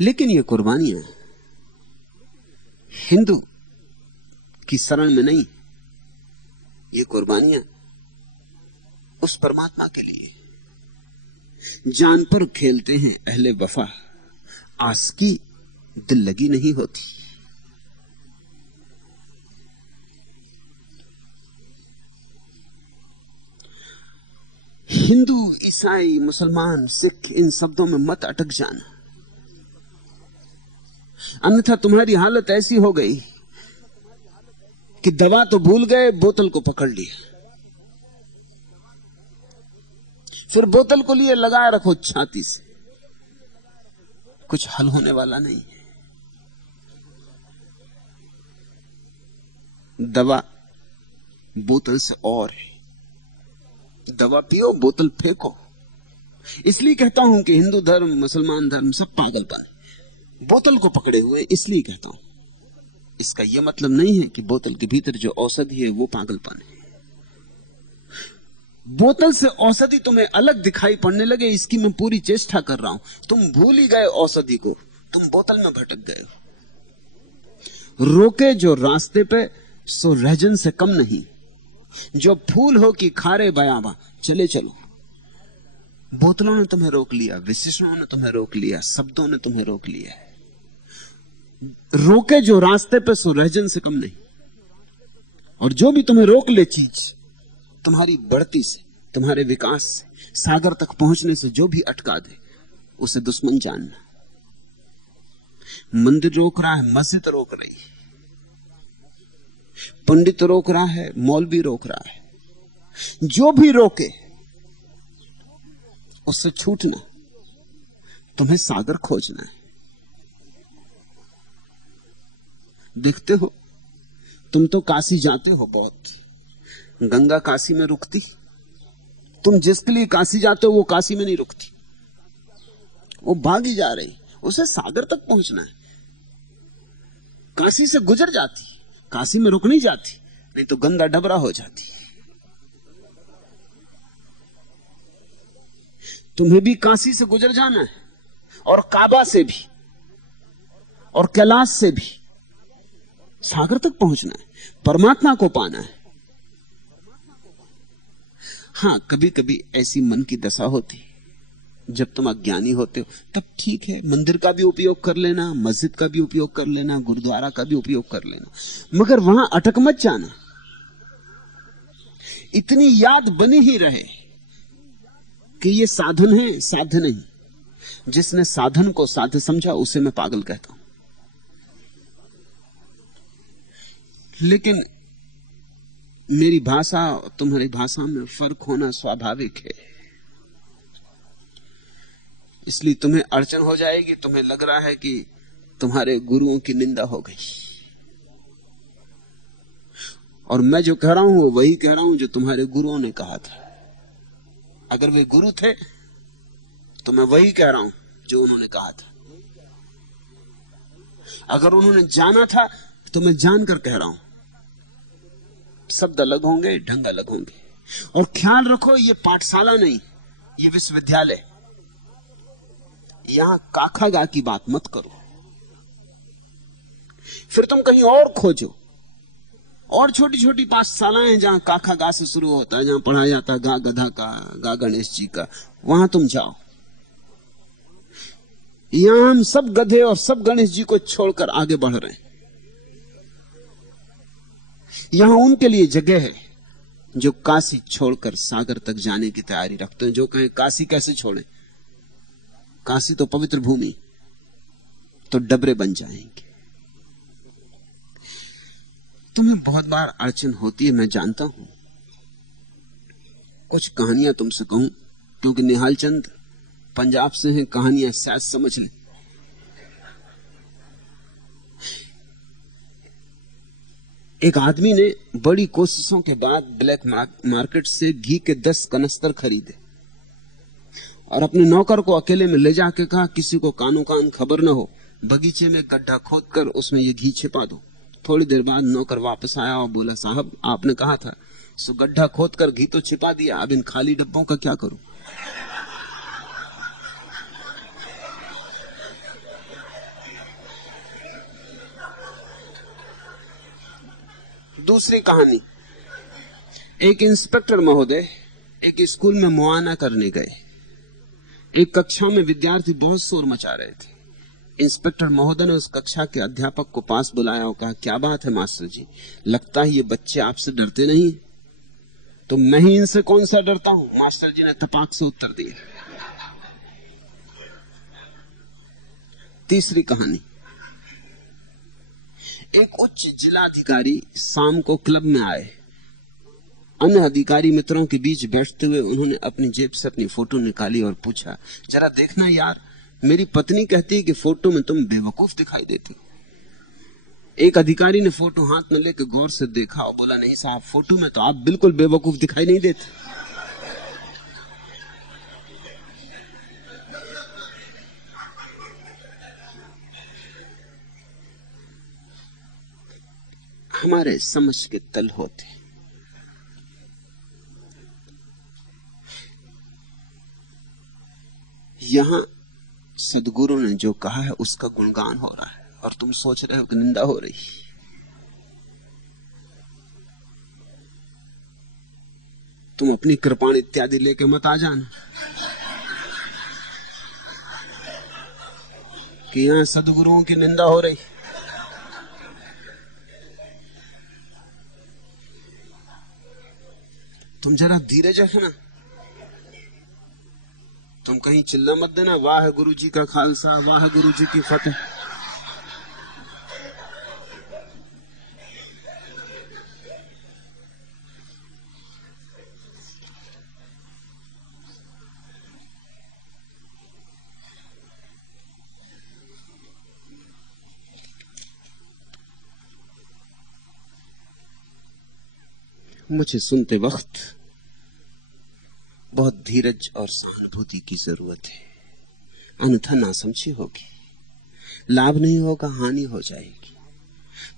लेकिन ये कुर्बानियां हिंदू की शरण में नहीं, ये कुर्बानियां उस परमात्मा के लिए। जान पर खेलते हैं अहले वफा, आस की दिल लगी नहीं होती। हिंदू, ईसाई, मुसलमान, सिख, इन शब्दों में मत अटक जाना, अन्यथा तुम्हारी हालत ऐसी हो गई कि दवा तो भूल गए, बोतल को पकड़ लिया, फिर बोतल को लिए लगाए रखो छाती से, कुछ हल होने वाला नहीं है। दवा बोतल से और है, दवा पियो, बोतल फेंको। इसलिए कहता हूं कि हिंदू धर्म, मुसलमान धर्म सब पागलपन है, बोतल को पकड़े हुए, इसलिए कहता हूं। इसका यह मतलब नहीं है कि बोतल के भीतर जो औषधि है वो पागलपन है। बोतल से औषधि तुम्हें अलग दिखाई पड़ने लगे, इसकी मैं पूरी चेष्टा कर रहा हूं। तुम भूल ही गए औषधि को, तुम बोतल में भटक गए हो। रोके जो रास्ते पे सो रहजन से कम नहीं, जो फूल हो कि खारे बयाबा चले चलो। बोतलों ने तुम्हें रोक लिया, विशेषणों ने तुम्हें रोक लिया, शब्दों ने तुम्हें रोक लिया है। रोके जो रास्ते पे सो रहजन से कम नहीं। और जो भी तुम्हें रोक ले चीज, तुम्हारी बढ़ती से, तुम्हारे विकास से, सागर तक पहुंचने से जो भी अटका दे, उसे दुश्मन जानना। मंदिर रोक रहा है, मस्जिद रोक रही है, पंडित रोक रहा है, मौलवी रोक रहा है, जो भी रोके उससे छूटना। तुम्हें सागर खोजना है। देखते हो, तुम तो काशी जाते हो बहुत, गंगा काशी में रुकती? तुम जिसके लिए काशी जाते हो वो काशी में नहीं रुकती, वो भागी जा रही, उसे सागर तक पहुंचना है। काशी से गुजर जाती, काशी में रुक नहीं जाती, नहीं तो गंगा डबरा हो जाती। तुम्हें भी काशी से गुजर जाना है, और काबा से भी, और कैलाश से भी सागर तक पहुंचना है, परमात्मा को पाना है। हां, कभी कभी ऐसी मन की दशा होती, जब तुम अज्ञानी होते हो, तब ठीक है, मंदिर का भी उपयोग कर लेना, मस्जिद का भी उपयोग कर लेना, गुरुद्वारा का भी उपयोग कर लेना, मगर वहां अटक मत जाना। इतनी याद बनी ही रहे कि ये साधन है, साध्य नहीं। जिसने साधन को साध्य समझा उसे मैं पागल कहता हूं। लेकिन मेरी भाषा और तुम्हारी भाषा में फर्क होना स्वाभाविक है, इसलिए तुम्हें अड़चन हो जाएगी। तुम्हें लग रहा है कि तुम्हारे गुरुओं की निंदा हो गई, और मैं जो कह रहा हूं वो वही कह रहा हूं जो तुम्हारे गुरुओं ने कहा था। अगर वे गुरु थे तो मैं वही कह रहा हूं जो उन्होंने कहा था। अगर उन्होंने जाना था तो मैं जानकर कह रहा हूं। शब्द अलग होंगे, ढंग अलग होंगे। और ख्याल रखो, ये पाठशाला नहीं, ये विश्वविद्यालय। यहां काखागा की बात मत करो, फिर तुम कहीं और खोजो। और छोटी छोटी पाठशालाएं हैं जहां काखा गा से शुरू होता है, जहां पढ़ाया जाता है गा गधा का, गा गणेश जी का, वहां तुम जाओ। यहां हम सब गधे और सब गणेश जी को छोड़कर आगे बढ़ रहे हैं। यहां उनके लिए जगह है जो काशी छोड़कर सागर तक जाने की तैयारी रखते हैं। जो कहें काशी कैसे छोड़े, काशी तो पवित्र भूमि, तो डबरे बन जाएंगे। तुम्हें बहुत बार अड़चन होती है, मैं जानता हूं। कुछ कहानियां तुमसे कहूं, क्योंकि निहाल चंद पंजाब से हैं, कहानियां शायद समझ लें। एक आदमी ने बड़ी कोशिशों के बाद ब्लैक मार्केट से घी के 10 कनस्तर खरीदे और अपने नौकर को अकेले में ले जाके कहा, किसी को कानो कान खबर न हो, बगीचे में गड्ढा खोदकर उसमें ये घी छिपा दो। थोड़ी देर बाद नौकर वापस आया और बोला, साहब आपने कहा था, सो गड्ढा खोदकर घी तो छिपा दिया, अब इन खाली डब्बों का क्या करूं? दूसरी कहानी, एक इंस्पेक्टर महोदय एक स्कूल में मुआयना करने गए। एक कक्षा में विद्यार्थी बहुत शोर मचा रहे थे। इंस्पेक्टर महोदय ने उस कक्षा के अध्यापक को पास बुलाया और कहा, क्या बात है मास्टर जी, लगता है ये बच्चे आपसे डरते नहीं। तो मैं ही इनसे कौन सा डरता हूं, मास्टर जी ने तपाक से उत्तर दिया। तीसरी कहानी, एक उच्च जिलाधिकारी शाम को क्लब में आए। अन्य अधिकारी मित्रों के बीच बैठते हुए उन्होंने अपनी जेब से अपनी फोटो निकाली और पूछा, जरा देखना यार, मेरी पत्नी कहती है कि फोटो में तुम बेवकूफ दिखाई देते हो। एक अधिकारी ने फोटो हाथ में लेकर गौर से देखा और बोला, नहीं साहब, फोटो में तो आप बिल्कुल बेवकूफ दिखाई नहीं देते। हमारे समझ के तल होते। यहां सदगुरु ने जो कहा है उसका गुणगान हो रहा है और तुम सोच रहे हो कि निंदा हो रही। तुम अपनी कृपाण इत्यादि लेके मत आ जाना कि यहां सदगुरुओं की निंदा हो रही। तुम जरा धीरज रखना, तुम कहीं चिल्ला मत देना, वाह गुरु जी का खालसा, वाह गुरु जी की फतेह। मुझे सुनते वक्त बहुत धीरज और सहानुभूति की जरूरत है, अन्यथा नासमझी होगी, लाभ नहीं होगा, हानि हो जाएगी।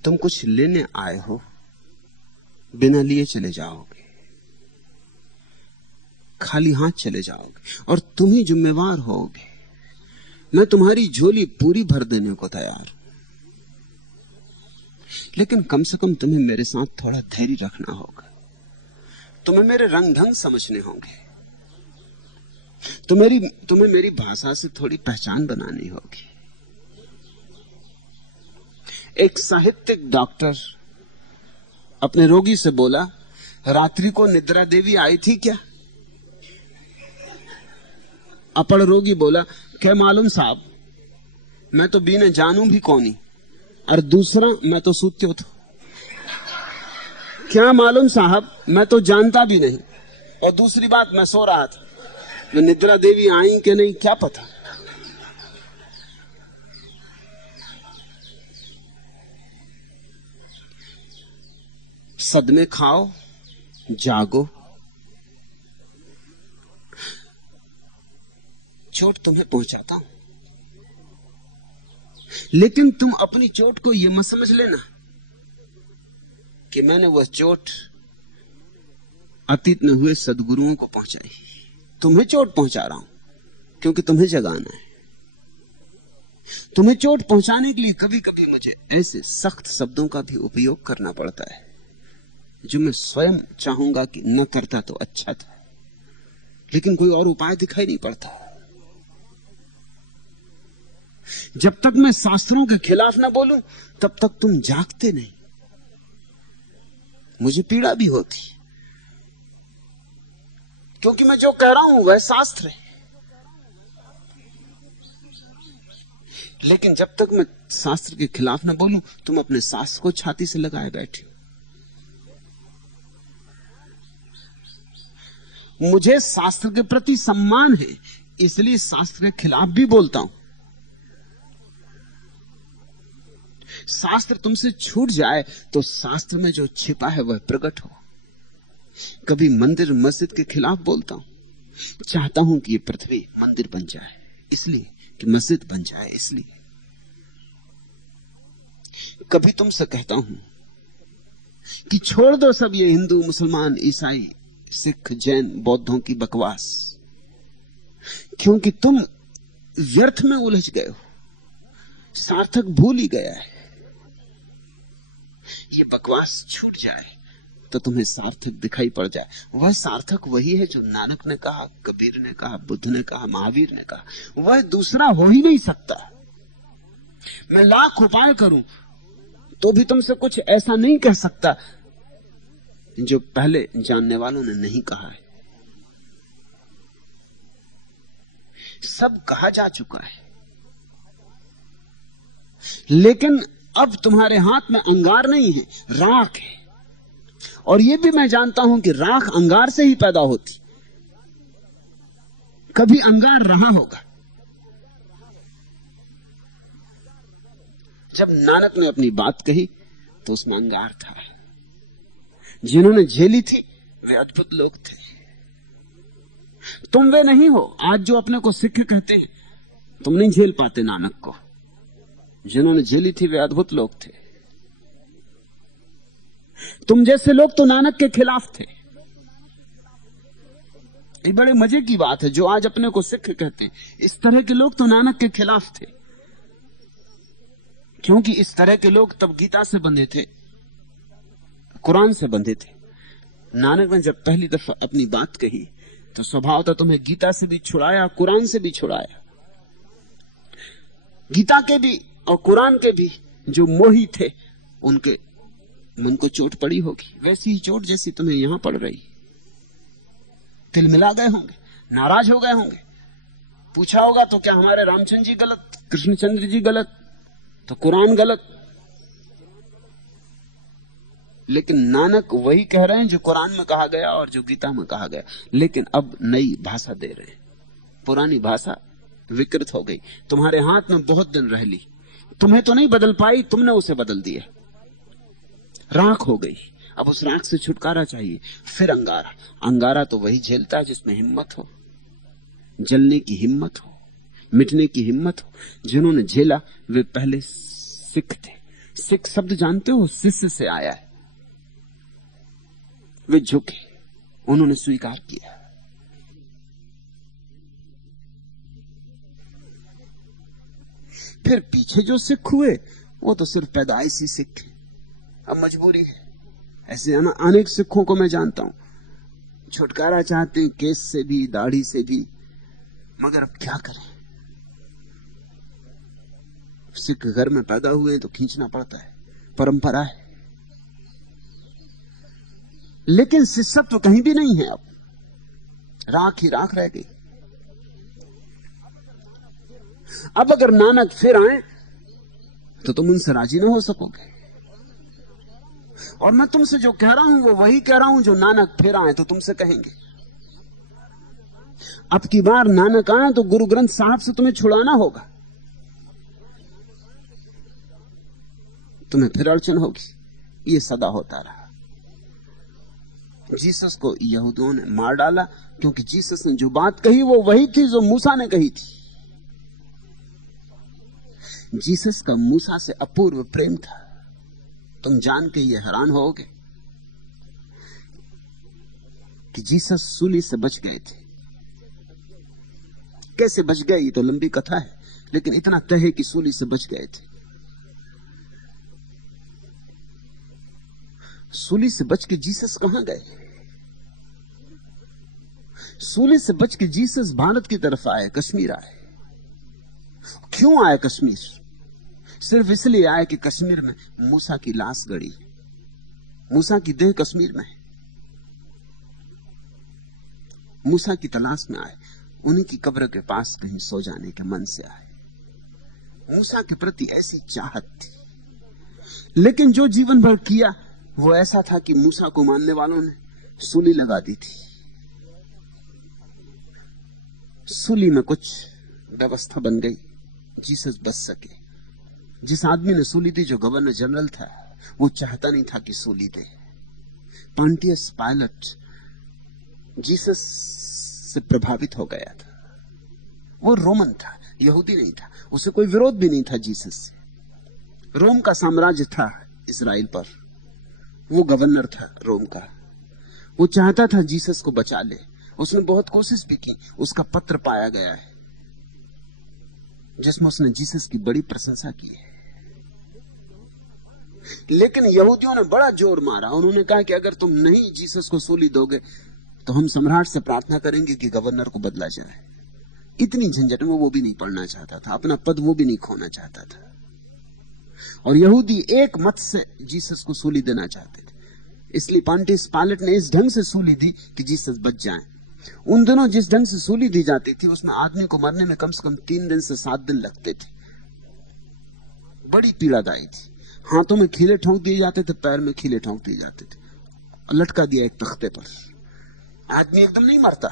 तुम कुछ लेने आए हो, बिना लिए चले जाओगे, खाली हाथ चले जाओगे और तुम ही जिम्मेवार होगे। मैं तुम्हारी झोली पूरी भर देने को तैयार हूं, लेकिन कम से कम तुम्हें मेरे साथ थोड़ा धैर्य रखना होगा। तुम्हें मेरे रंग ढंग समझने होंगे, तुम्हें मेरी भाषा से थोड़ी पहचान बनानी होगी। एक साहित्यिक डॉक्टर अपने रोगी से बोला, रात्रि को निद्रा देवी आई थी क्या? अपड़ रोगी बोला, क्या मालूम साहब, मैं तो बीने जानू भी कौनी, और दूसरा मैं तो सूत्यो था। क्या मालूम साहब, मैं तो जानता भी नहीं, और दूसरी बात मैं सो रहा था, मैं निद्रा देवी आई कि नहीं क्या पता। सदमे खाओ, जागो, चोट तुम्हें पहुंचाता हूं, लेकिन तुम अपनी चोट को यह मत समझ लेना कि मैंने वह चोट अतीत में हुए सदगुरुओं को पहुंचाई। तुम्हें चोट पहुंचा रहा हूं क्योंकि तुम्हें जगाना है। तुम्हें चोट पहुंचाने के लिए कभी कभी मुझे ऐसे सख्त शब्दों का भी उपयोग करना पड़ता है जो मैं स्वयं चाहूंगा कि न करता तो अच्छा था, लेकिन कोई और उपाय दिखाई नहीं पड़ता। जब तक मैं शास्त्रों के खिलाफ ना बोलूं तब तक तुम जागते नहीं। मुझे पीड़ा भी होती, क्योंकि मैं जो कह रहा हूं वह शास्त्र है। लेकिन जब तक मैं शास्त्र के खिलाफ ना बोलूं, तुम अपने शास्त्र को छाती से लगाए बैठे हो। मुझे शास्त्र के प्रति सम्मान है, इसलिए शास्त्र के खिलाफ भी बोलता हूं। शास्त्र तुमसे छूट जाए तो शास्त्र में जो छिपा है वह प्रकट हो। कभी मंदिर मस्जिद के खिलाफ बोलता हूं, चाहता हूं कि ये पृथ्वी मंदिर बन जाए, इसलिए कि मस्जिद बन जाए, इसलिए। कभी तुमसे कहता हूं कि छोड़ दो सब ये हिंदू मुसलमान ईसाई सिख जैन बौद्धों की बकवास, क्योंकि तुम व्यर्थ में उलझ गए हो, सार्थक भूल ही गया है। ये बकवास छूट जाए तो तुम्हें सार्थक दिखाई पड़ जाए। वह सार्थक वही है जो नानक ने कहा, कबीर ने कहा, बुद्ध ने कहा, महावीर ने कहा। वह दूसरा हो ही नहीं सकता। मैं लाख उपाय करूं तो भी तुमसे कुछ ऐसा नहीं कह सकता जो पहले जानने वालों ने नहीं कहा है। सब कहा जा चुका है, लेकिन अब तुम्हारे हाथ में अंगार नहीं है, राख है। और यह भी मैं जानता हूं कि राख अंगार से ही पैदा होती, कभी अंगार रहा होगा। जब नानक ने अपनी बात कही तो उसमें अंगार था। जिन्होंने झेली थी वे अद्भुत लोग थे। तुम वे नहीं हो आज जो अपने को सिख कहते हैं, तुम नहीं झेल पाते नानक को। जिन्होंने झेली थी वे अद्भुत लोग थे। तुम जैसे लोग तो नानक के खिलाफ थे। ये बड़े मजे की बात है, जो आज अपने को सिख कहते हैं, इस तरह के लोग तो नानक के खिलाफ थे। क्योंकि इस तरह के लोग तब गीता से बंधे थे, कुरान से बंधे थे। नानक ने जब पहली दफा अपनी बात कही तो स्वभाव था तुम्हें गीता से भी छुड़ाया, कुरान से भी छुड़ाया। गीता के भी और कुरान के भी जो मोही थे उनके मन को चोट पड़ी होगी, वैसी ही चोट जैसी तुम्हें यहां पड़ रही। तिलमिला गए होंगे, नाराज हो गए होंगे। पूछा होगा तो क्या हमारे रामचंद्र जी गलत, कृष्णचंद्र जी गलत, तो कुरान गलत? लेकिन नानक वही कह रहे हैं जो कुरान में कहा गया और जो गीता में कहा गया, लेकिन अब नई भाषा दे रहे हैं। पुरानी भाषा विकृत हो गई, तुम्हारे हाथ में बहुत दिन रह ली, तुम्हें तो नहीं बदल पाई, तुमने उसे बदल दिया, राख हो गई। अब उस राख से छुटकारा चाहिए। फिर अंगारा, अंगारा तो वही झेलता है जिसमें हिम्मत हो, जलने की हिम्मत हो, मिटने की हिम्मत हो। जिन्होंने झेला वे पहले सिख थे। सिख शब्द जानते हो, शिष्य से आया है। वे झुके, उन्होंने स्वीकार किया। फिर पीछे जो सिख हुए वो तो सिर्फ पैदाइशी सिख है, अब मजबूरी है। ऐसे अनेक सिखों को मैं जानता हूं, छुटकारा चाहते हैं केस से भी, दाढ़ी से भी, मगर अब क्या करें। सिख घर में पैदा हुए तो खींचना पड़ता है, परंपरा है। लेकिन शिष्यत्व तो कहीं भी नहीं है, अब राख ही राख रह गई। अब अगर नानक फिर आए तो तुम उनसे राजी ना हो सकोगे। और मैं तुमसे जो कह रहा हूं वो वही कह रहा हूं जो नानक फिर आए तो तुमसे कहेंगे। अब की बार नानक आए तो गुरु ग्रंथ साहब से तुम्हें छुड़ाना होगा, तुम्हें फिर अड़चन होगी। ये सदा होता रहा। जीसस को यहूदियों ने मार डाला क्योंकि जीसस ने जो बात कही वो वही थी जो मूसा ने कही थी। जीसस का मूसा से अपूर्व प्रेम था। तुम जान के ये हैरान होगे कि जीसस सूली से बच गए थे। कैसे बच गए ये तो लंबी कथा है, लेकिन इतना तय है कि सूली से बच गए थे। सूली से बच के जीसस कहां गए? सूली से बच के जीसस भारत की तरफ आए, कश्मीर आए। क्यों आए कश्मीर? सिर्फ इसलिए आए कि कश्मीर में मूसा की लाश गड़ी, मूसा की देह कश्मीर में है। मूसा की तलाश में आए, उन्हीं की कब्र के पास कहीं सो जाने के मन से आए। मूसा के प्रति ऐसी चाहत थी, लेकिन जो जीवन भर किया वो ऐसा था कि मूसा को मानने वालों ने सूली लगा दी थी। सूली में कुछ व्यवस्था बन गई, जीसस बच सके। जिस आदमी ने सूली दी, जो गवर्नर जनरल था, वो चाहता नहीं था कि सूली दे। पॉन्टियस पायलट जीसस से प्रभावित हो गया था। वो रोमन था, यहूदी नहीं था, उसे कोई विरोध भी नहीं था जीसस से। रोम का साम्राज्य था इजराइल पर, वो गवर्नर था रोम का। वो चाहता था जीसस को बचा ले। उसने बहुत कोशिश भी की। उसका पत्र पाया गया है जिसमें उसने जीसस की बड़ी प्रशंसा की है। लेकिन यहूदियों ने बड़ा जोर मारा। उन्होंने कहा कि अगर तुम नहीं जीसस को सूली दोगे तो हम सम्राट से प्रार्थना करेंगे कि गवर्नर को बदला जाए। इतनी झंझट में वो भी नहीं पड़ना चाहता था, अपना पद वो भी नहीं खोना चाहता था। और यहूदी एक मत से जीसस को सूली देना चाहते थे। इसलिए पॉन्टियस पायलट ने इस ढंग से सूली दी कि जीसस बच जाएं। उन दिनों जिस ढंग से सूली दी जाती थी उसमें आदमी को मरने में कम से कम 3 दिन से 7 दिन लगते थे। बड़ी पीड़ादायी थी। हाथों में खीले ठोंक दिए जाते थे, पैर में खीले ठोंक दिए जाते थे और लटका दिया एक तख्ते पर। आदमी एकदम नहीं मरता,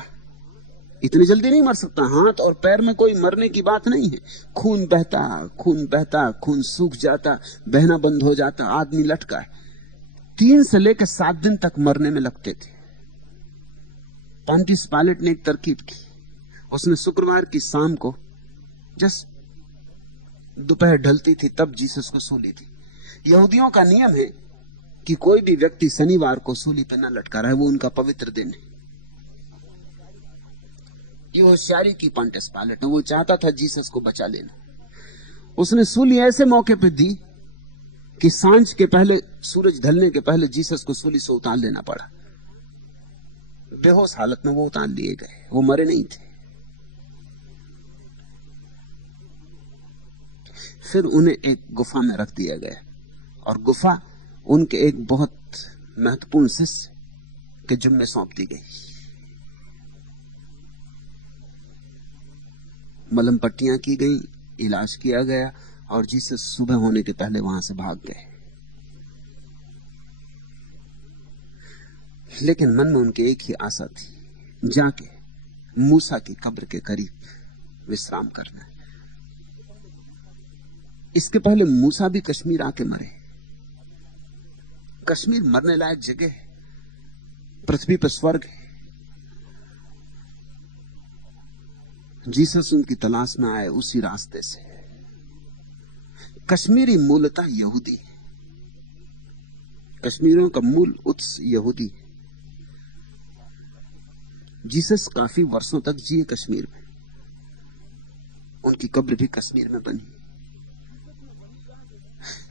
इतनी जल्दी नहीं मर सकता। हाथ और पैर में कोई मरने की बात नहीं है। खून बहता, खून बहता, खून सूख जाता, बहना बंद हो जाता, आदमी लटका है। 3 से लेकर 7 दिन तक मरने में लगते थे। पॉन्टियस पायलट ने एक तरकीब की। उसने शुक्रवार की शाम को, जस्ट दोपहर ढलती थी, तब जीसस को सूली दी। यहूदियों का नियम है कि कोई भी व्यक्ति शनिवार को सूली पर न लटका रहा है, वो उनका पवित्र दिन है। ये होशियारी की पॉन्टियस पायलट ने। वो चाहता था जीसस को बचा लेना। उसने सूली ऐसे मौके पर दी कि सांझ के पहले, सूरज ढलने के पहले जीसस को सूली से उतार लेना पड़ा। बेहोश हालत में वो उतार लिए गए, वो मरे नहीं थे। फिर उन्हें एक गुफा में रख दिया गया और गुफा उनके एक बहुत महत्वपूर्ण शिष्य के जिम्मे सौंप दी गई। मलम पट्टियां की गई, इलाज किया गया और जीसस सुबह होने के पहले वहां से भाग गए। लेकिन मन में उनके एक ही आशा थी, जाके मूसा की कब्र के करीब विश्राम करना। इसके पहले मूसा भी कश्मीर आके मरे। कश्मीर मरने लायक जगह है, पृथ्वी पर स्वर्ग है। जीसस उनकी तलाश में आए उसी रास्ते से। कश्मीरी मूलतः यहूदी है। कश्मीरियों का मूल उत्स यहूदी है। जीसस काफी वर्षों तक जिए कश्मीर में। उनकी कब्र भी कश्मीर में बनी।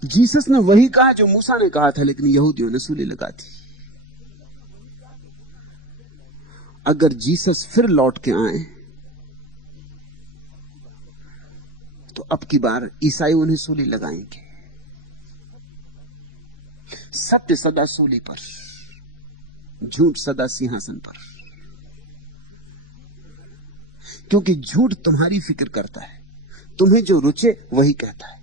जीसस ने वही कहा जो मूसा ने कहा था, लेकिन यहूदियों ने सूली लगा दी। अगर जीसस फिर लौट के आए तो अब की बार ईसाई उन्हें सूली लगाएंगे। सत्य सदा सूली पर, झूठ सदा सिंहासन पर। क्योंकि झूठ तुम्हारी फिक्र करता है। तुम्हें जो रुचे वही कहता है,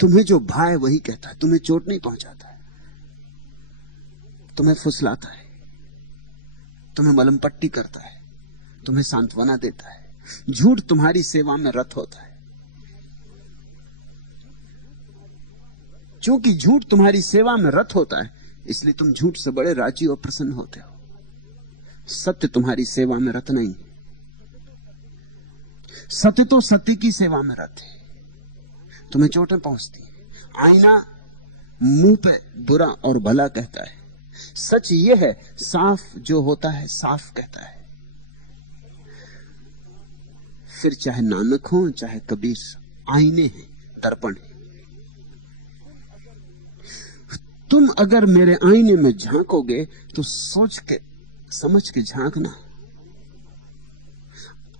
तुम्हें जो भाए वही कहता है। तुम्हें चोट नहीं पहुंचाता है, तुम्हें फुसलाता है, तुम्हें मलम पट्टी करता है, तुम्हें सांत्वना देता है। झूठ तुम्हारी सेवा में रत होता है। क्योंकि झूठ तुम्हारी सेवा में रत होता है, इसलिए तुम झूठ से बड़े राजी और प्रसन्न होते हो। सत्य तुम्हारी सेवा में रत नहीं। सत्य तो सत्य की सेवा में रत है। तुम्हें चोटें पहुंचती हैं। आईना मुंह पे बुरा और भला कहता है। सच यह है, साफ जो होता है साफ कहता है। फिर चाहे नानक हो चाहे कबीर, आईने हैं, दर्पण है। तुम अगर मेरे आईने में झांकोगे तो सोच के समझ के झांकना।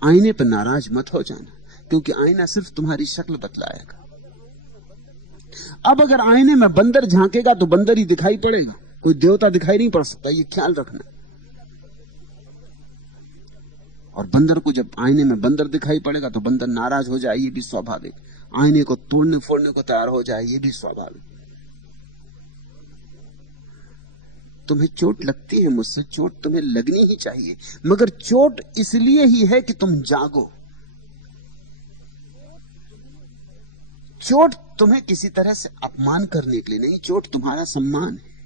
आईने पर नाराज मत हो जाना। क्योंकि आईना सिर्फ तुम्हारी शक्ल बतलाएगा। अब अगर आईने में बंदर झांकेगा तो बंदर ही दिखाई पड़ेगा, कोई देवता दिखाई नहीं पड़ सकता, ये ख्याल रखना। और बंदर को जब आईने में बंदर दिखाई पड़ेगा तो बंदर नाराज हो जाए, ये भी स्वाभाविक। आईने को तोड़ने फोड़ने को तैयार हो जाए, ये भी स्वाभाविक। तुम्हें चोट लगती है मुझसे, चोट तुम्हें लगनी ही चाहिए, मगर चोट इसलिए ही है कि तुम जागो। चोट तुम्हें किसी तरह से अपमान करने के लिए नहीं, चोट तुम्हारा सम्मान है।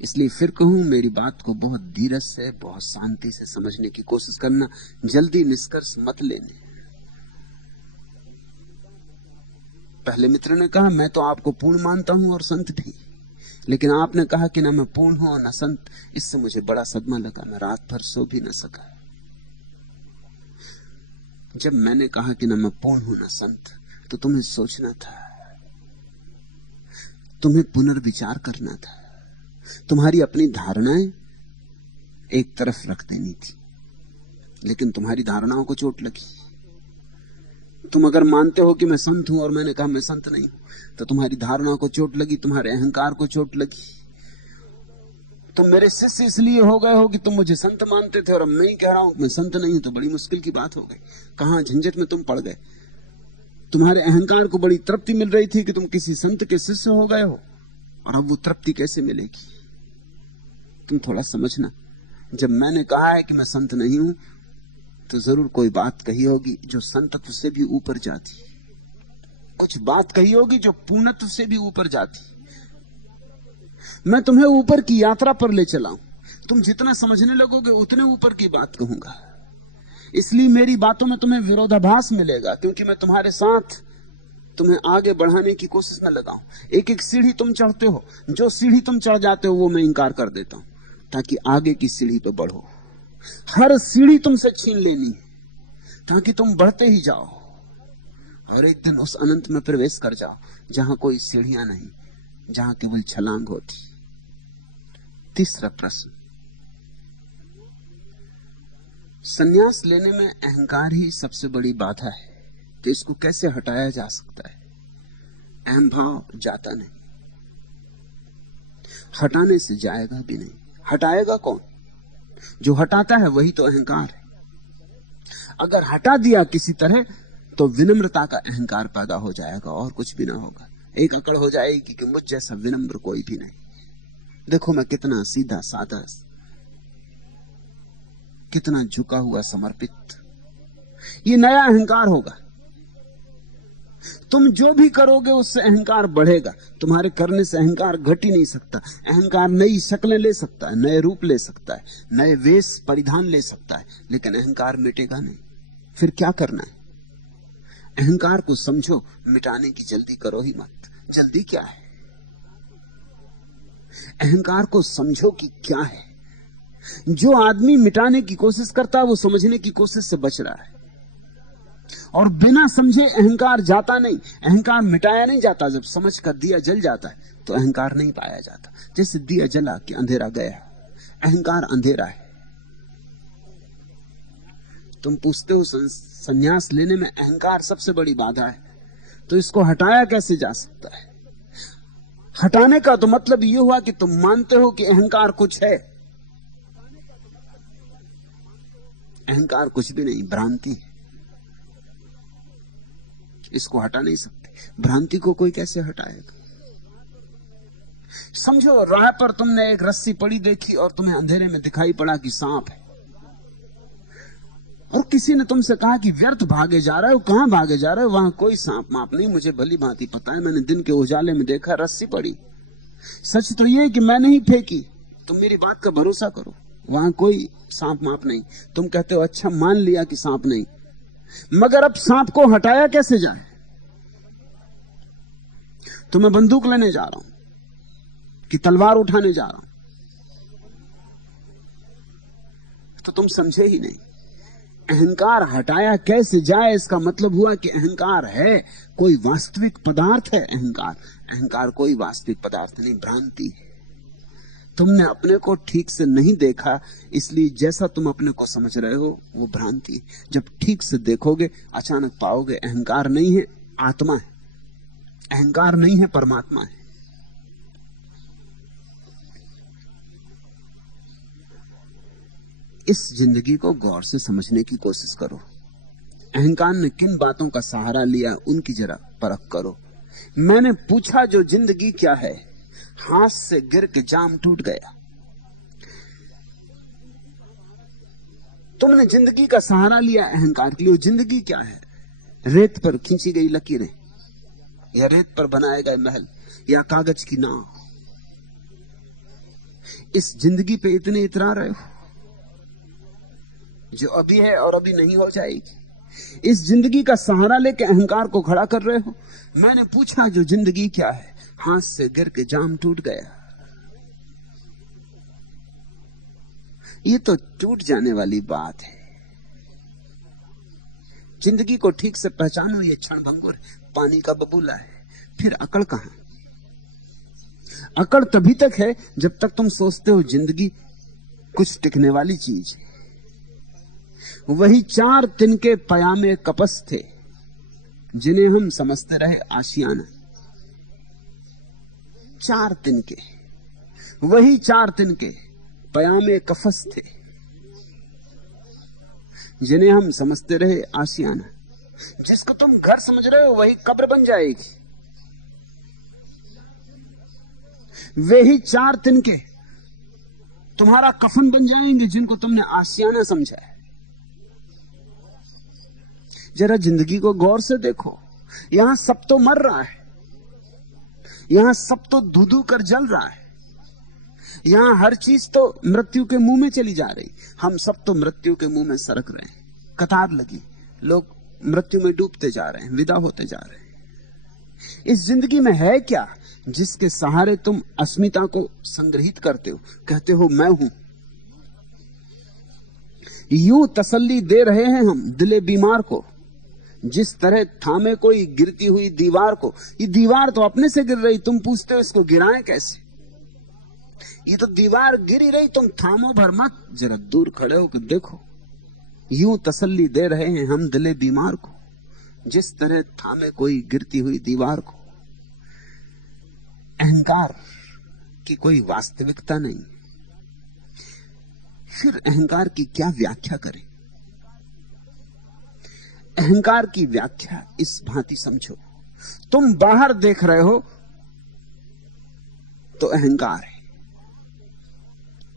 इसलिए फिर कहूं, मेरी बात को बहुत धीरज से, बहुत शांति से समझने की कोशिश करना, जल्दी निष्कर्ष मत लेने। पहले मित्र ने कहा मैं तो आपको पूर्ण मानता हूं और संत भी, लेकिन आपने कहा कि ना मैं पूर्ण हूं और ना संत। इससे मुझे बड़ा सदमा लगा, मैं रात भर सो भी न सका। जब मैंने कहा कि ना मैं पूर्ण हूं ना संत, तो तुम्हें सोचना था, तुम्हें पुनर्विचार करना था, तुम्हारी अपनी धारणाएं एक तरफ रख देनी थी। लेकिन तुम्हारी धारणाओं को चोट लगी। तुम अगर मानते हो कि मैं संत हूं और मैंने कहा मैं संत नहीं हूं, तो तुम्हारी धारणा को चोट लगी, तुम्हारे अहंकार को चोट लगी। तुम मेरे शिष्य इसलिए हो गए हो कि तुम मुझे संत मानते थे, और अब मैं ही कह रहा हूं मैं संत नहीं हूं, तो बड़ी मुश्किल की बात हो गई। कहां झंझट में तुम पड़ गए। तुम्हारे अहंकार को बड़ी तृप्ति मिल रही थी कि तुम किसी संत के शिष्य हो गए हो, और अब वो तृप्ति कैसे मिलेगी। तुम थोड़ा समझना, जब मैंने कहा है कि मैं संत नहीं हूं, तो जरूर कोई बात कही होगी जो संतत्व से भी ऊपर जाती, कुछ बात कही होगी जो पूर्णत्व से भी ऊपर जाती। मैं तुम्हें ऊपर की यात्रा पर ले चला हूं, तुम जितना समझने लगोगे उतने ऊपर की बात कहूंगा। इसलिए मेरी बातों में तुम्हें विरोधाभास मिलेगा, क्योंकि मैं तुम्हारे साथ तुम्हें आगे बढ़ाने की कोशिश न लगाऊं। एक एक सीढ़ी तुम चढ़ते हो, जो सीढ़ी तुम चढ़ जाते हो वो मैं इंकार कर देता हूं, ताकि आगे की सीढ़ी पे बढ़ो। हर सीढ़ी तुमसे छीन लेनी है, ताकि तुम बढ़ते ही जाओ और एक दिन उस अनंत में प्रवेश कर जाओ, जहां कोई सीढ़ियां नहीं, जहां केवल छलांग होती। तीसरा प्रश्न, संन्यास लेने में अहंकार ही सबसे बड़ी बाधा है, तो इसको कैसे हटाया जा सकता है। अहम भाव जाता नहीं, हटाने से जाएगा भी नहीं। हटाएगा कौन? जो हटाता है वही तो अहंकार है। अगर हटा दिया किसी तरह तो विनम्रता का अहंकार पैदा हो जाएगा, और कुछ भी ना होगा। एक अकड़ हो जाएगी कि मुझ जैसा विनम्र कोई भी नहीं। देखो मैं कितना सीधा साधा, कितना झुका हुआ समर्पित। ये नया अहंकार होगा। तुम जो भी करोगे उससे अहंकार बढ़ेगा। तुम्हारे करने से अहंकार घट ही नहीं सकता। अहंकार नई शक्लें ले सकता है, नए रूप ले सकता है, नए वेश परिधान ले सकता है, लेकिन अहंकार मिटेगा नहीं। फिर क्या करना है? अहंकार को समझो, मिटाने की जल्दी करो ही मत। जल्दी क्या है? अहंकार को समझो कि क्या है। जो आदमी मिटाने की कोशिश करता है वो समझने की कोशिश से बच रहा है, और बिना समझे अहंकार जाता नहीं। अहंकार मिटाया नहीं जाता। जब समझ का दिया जल जाता है तो अहंकार नहीं पाया जाता। जैसे दिया जला कि अंधेरा गया, अहंकार अंधेरा है। तुम पूछते हो संन्यास लेने में अहंकार सबसे बड़ी बाधा है, तो इसको हटाया कैसे जा सकता है? हटाने का तो मतलब यह हुआ कि तुम मानते हो कि अहंकार कुछ है। अहंकार कुछ भी नहीं, भ्रांति है। इसको हटा नहीं सकते। भ्रांति को कोई कैसे हटाएगा? समझो, राह पर तुमने एक रस्सी पड़ी देखी और तुम्हें अंधेरे में दिखाई पड़ा कि सांप है, और किसी ने तुमसे कहा कि व्यर्थ भागे जा रहे हो। कहां भागे जा रहे हो? वहां कोई सांप माप नहीं, मुझे भली भांति पता है, मैंने दिन के उजाले में देखा, रस्सी पड़ी। सच तो यह कि मैंने ही फेंकी। तुम मेरी बात का भरोसा करो, वहां कोई सांप माप नहीं। तुम कहते हो अच्छा मान लिया कि सांप नहीं, मगर अब सांप को हटाया कैसे जाए? तो मैं बंदूक लेने जा रहा हूं कि तलवार उठाने जा रहा हूं, तो तुम समझे ही नहीं। अहंकार हटाया कैसे जाए, इसका मतलब हुआ कि अहंकार है, कोई वास्तविक पदार्थ है। अहंकार कोई वास्तविक पदार्थ नहीं, भ्रांति है। तुमने अपने को ठीक से नहीं देखा, इसलिए जैसा तुम अपने को समझ रहे हो वो भ्रांति। जब ठीक से देखोगे अचानक पाओगे अहंकार नहीं है, आत्मा है। अहंकार नहीं है, परमात्मा है। इस जिंदगी को गौर से समझने की कोशिश करो। अहंकार ने किन बातों का सहारा लिया, उनकी जरा परख करो। मैंने पूछा जो जिंदगी क्या है, हाथ से गिर के जाम टूट गया। तुमने जिंदगी का सहारा लिया अहंकार के लिए। जिंदगी क्या है? रेत पर खींची गई लकीरें, या रेत पर बनाए गए महल, या कागज की नाव। इस जिंदगी पे इतने इतरा रहे हो जो अभी है और अभी नहीं हो जाएगी। इस जिंदगी का सहारा लेके अहंकार को खड़ा कर रहे हो। मैंने पूछा जो जिंदगी क्या है, हाथ से गिर के जाम टूट गया। ये तो टूट जाने वाली बात है। जिंदगी को ठीक से पहचानो, ये क्षण भंगुर है, पानी का बबूला है। फिर अकड़ कहां? अकड़ तभी तक है जब तक तुम सोचते हो जिंदगी कुछ टिकने वाली चीज है। वही 4 तिनके पयामे कपस थे जिन्हें हम समझते रहे आशियाना। 4 तिनके, वही 4 तिनके पयामे कफस थे जिन्हें हम समझते रहे आशियाना। जिसको तुम घर समझ रहे हो वही कब्र बन जाएगी। वही 4 तिनके तुम्हारा कफन बन जाएंगे जिनको तुमने आशियाना समझा है। जरा जिंदगी को गौर से देखो। यहां सब तो मर रहा है, यहां सब तो धू कर जल रहा है, यहां हर चीज तो मृत्यु के मुंह में चली जा रही। हम सब तो मृत्यु के मुंह में सरक रहे हैं। कतार लगी, लोग मृत्यु में डूबते जा रहे हैं, विदा होते जा रहे हैं। इस जिंदगी में है क्या जिसके सहारे तुम अस्मिता को संग्रहित करते हो, कहते हो मैं हूं। यूं तसल्ली दे रहे हैं हम दिले बीमार को, जिस तरह थामे कोई गिरती हुई दीवार को। ये दीवार तो अपने से गिर रही, तुम पूछते हो इसको गिराएं कैसे। ये तो दीवार गिरी रही, तुम थामो भर मत, जरा दूर खड़े होकर देखो। यूं तसल्ली दे रहे हैं हम दिले बीमार को, जिस तरह थामे कोई गिरती हुई दीवार को। अहंकार की कोई वास्तविकता नहीं, फिर अहंकार की क्या व्याख्या करें? अहंकार की व्याख्या इस भांति समझो। तुम बाहर देख रहे हो तो अहंकार है,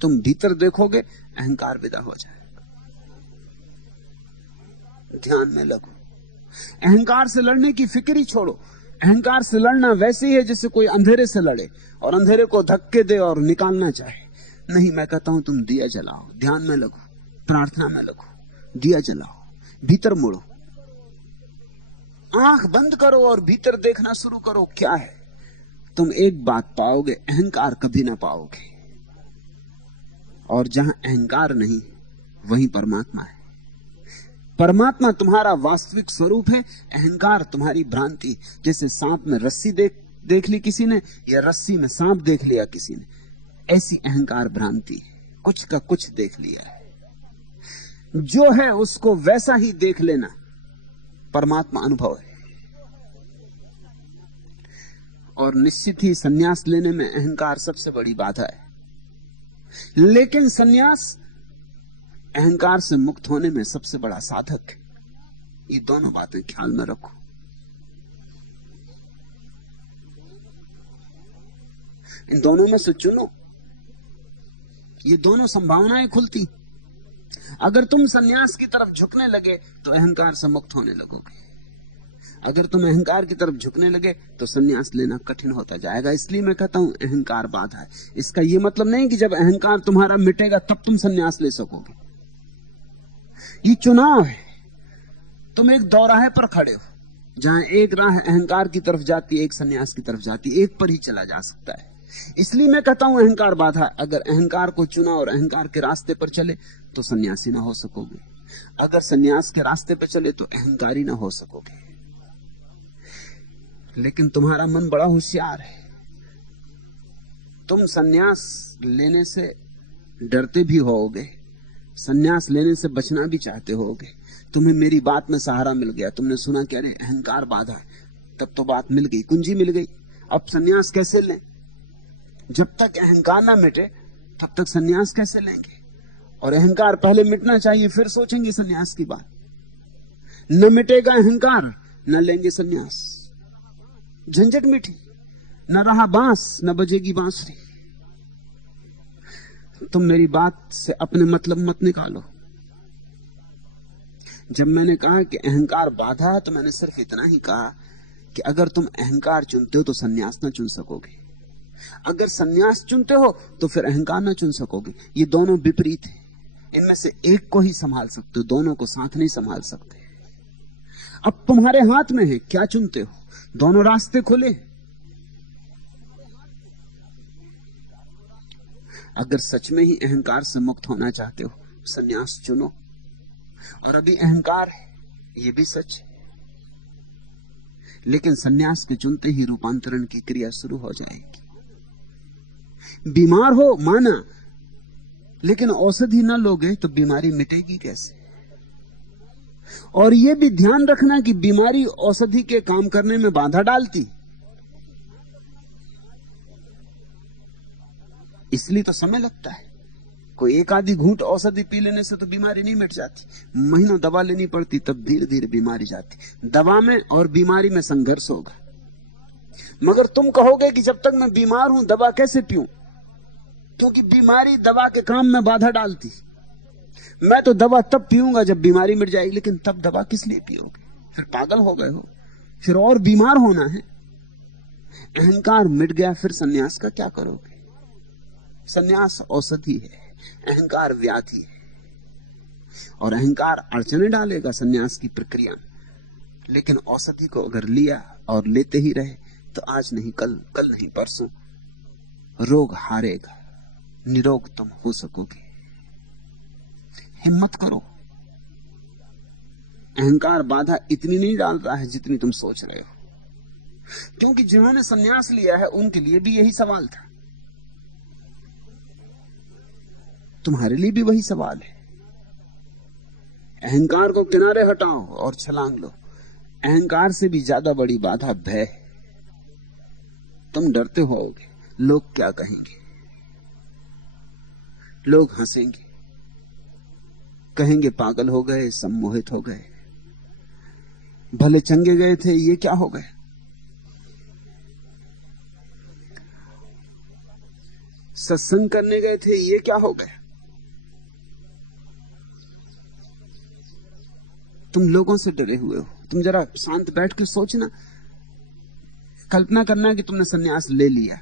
तुम भीतर देखोगे अहंकार विदा हो जाएगा। ध्यान में लगो। अहंकार से लड़ने की फिक्र ही छोड़ो। अहंकार से लड़ना वैसे ही है जैसे कोई अंधेरे से लड़े और अंधेरे को धक्के दे और निकालना चाहे। नहीं, मैं कहता हूं तुम दिया जलाओ, ध्यान में लगो, प्रार्थना में लगो, दिया जलाओ, भीतर मुड़ो, आंख बंद करो और भीतर देखना शुरू करो। क्या है? तुम एक बात पाओगे, अहंकार कभी ना पाओगे। और जहां अहंकार नहीं वहीं परमात्मा है। परमात्मा तुम्हारा वास्तविक स्वरूप है, अहंकार तुम्हारी भ्रांति। जैसे सांप में रस्सी देख ली किसी ने, या रस्सी में सांप देख लिया किसी ने, ऐसी अहंकार भ्रांति, कुछ का कुछ देख लिया है। जो है उसको वैसा ही देख लेना परमात्मा अनुभव है। और निश्चित ही सन्यास लेने में अहंकार सबसे बड़ी बाधा है। लेकिन सन्यास अहंकार से मुक्त होने में सबसे बड़ा साधक है। ये दोनों बातें ख्याल में रखो। इन दोनों में से चुनो। ये दोनों संभावनाएं खुलती। अगर तुम सन्यास की तरफ झुकने लगे तो अहंकार से मुक्त होने लगोगे। अगर तुम अहंकार की तरफ झुकने लगे तो सन्यास लेना कठिन होता जाएगा। इसलिए मैं कहता हूं अहंकार बाधा है। इसका यह मतलब नहीं कि जब अहंकार तुम्हारा मिटेगा तब तुम सन्यास ले सकोगे। ये चुनाव है। तुम एक दौराहे पर खड़े हो, जहां एक राह अहंकार की तरफ जाती है, एक सन्यास की तरफ जाती है। एक पर ही चला जा सकता है। इसलिए मैं कहता हूं अहंकार बाधा। अगर अहंकार को चुना और अहंकार के रास्ते पर चले तो सन्यासी ना हो सकोगे। अगर सन्यास के रास्ते पर चले तो अहंकारी ना हो सकोगे। लेकिन तुम्हारा मन बड़ा होशियार है। तुम सन्यास लेने से डरते भी होगे, सन्यास लेने से बचना भी चाहते होगे। तुम्हें मेरी बात में सहारा मिल गया, तुमने सुना कि अरे अहंकार बाधा है, तब तो बात मिल गई, कुंजी मिल गई। अब सन्यास कैसे लें? जब तक अहंकार ना मिटे तब तक सन्यास कैसे लेंगे? और अहंकार पहले मिटना चाहिए, फिर सोचेंगे सन्यास की बात। न मिटेगा अहंकार, न लेंगे सन्यास। झंझट मिटी, न रहा बांस, न बजेगी बांसुरी। तुम मेरी बात से अपने मतलब मत निकालो। जब मैंने कहा कि अहंकार बाधा है, तो मैंने सिर्फ इतना ही कहा कि अगर तुम अहंकार चुनते हो तो सन्यास ना चुन सकोगे, अगर सन्यास चुनते हो तो फिर अहंकार ना चुन सकोगे। ये दोनों विपरीत हैं, इनमें से एक को ही संभाल सकते हो, दोनों को साथ नहीं संभाल सकते। अब तुम्हारे हाथ में है, क्या चुनते हो? दोनों रास्ते खुले। अगर सच में ही अहंकार से मुक्त होना चाहते हो, सन्यास चुनो। और अभी अहंकार है, यह भी सच है, लेकिन सन्यास के चुनते ही रूपांतरण की क्रिया शुरू हो जाएगी। बीमार हो माना, लेकिन औषधि न लोगे तो बीमारी मिटेगी कैसे? और यह भी ध्यान रखना कि बीमारी औषधि के काम करने में बाधा डालती, इसलिए तो समय लगता है। कोई एक आधी घूंट औषधि पी लेने से तो बीमारी नहीं मिट जाती, महीनों दवा लेनी पड़ती, तब धीरे धीरे बीमारी जाती। दवा में और बीमारी में संघर्ष होगा। मगर तुम कहोगे कि जब तक मैं बीमार हूं दवा कैसे पीऊं, क्योंकि बीमारी दवा के काम में बाधा डालती। मैं तो दवा तब पीऊंगा जब बीमारी मिट जाएगी, लेकिन तब दवा किस लिए पियोगे? फिर पागल हो गए हो, फिर और बीमार होना है। अहंकार मिट गया, फिर सन्यास का क्या करोगे? सन्यास औषधि है, अहंकार व्याधि है, और अहंकार अड़चने डालेगा सन्यास की प्रक्रिया में। लेकिन औषधि को अगर लिया और लेते ही रहे तो आज नहीं कल, कल नहीं परसों रोग हारेगा, निरोग तुम हो सकोगे। हिम्मत करो। अहंकार बाधा इतनी नहीं डाल रहा है जितनी तुम सोच रहे हो, क्योंकि जिन्होंने सन्यास लिया है उनके लिए भी यही सवाल था, तुम्हारे लिए भी वही सवाल है। अहंकार को किनारे हटाओ और छलांग लो। अहंकार से भी ज्यादा बड़ी बाधा भय है। तुम डरते होगे लोग क्या कहेंगे, लोग हंसेंगे, कहेंगे पागल हो गए, सम्मोहित हो गए, भले चंगे गए थे, ये क्या हो गए? सत्संग करने गए थे, ये क्या हो गए? तुम लोगों से डरे हुए हो। तुम जरा शांत बैठ के सोचना, कल्पना करना कि तुमने सन्यास ले लिया,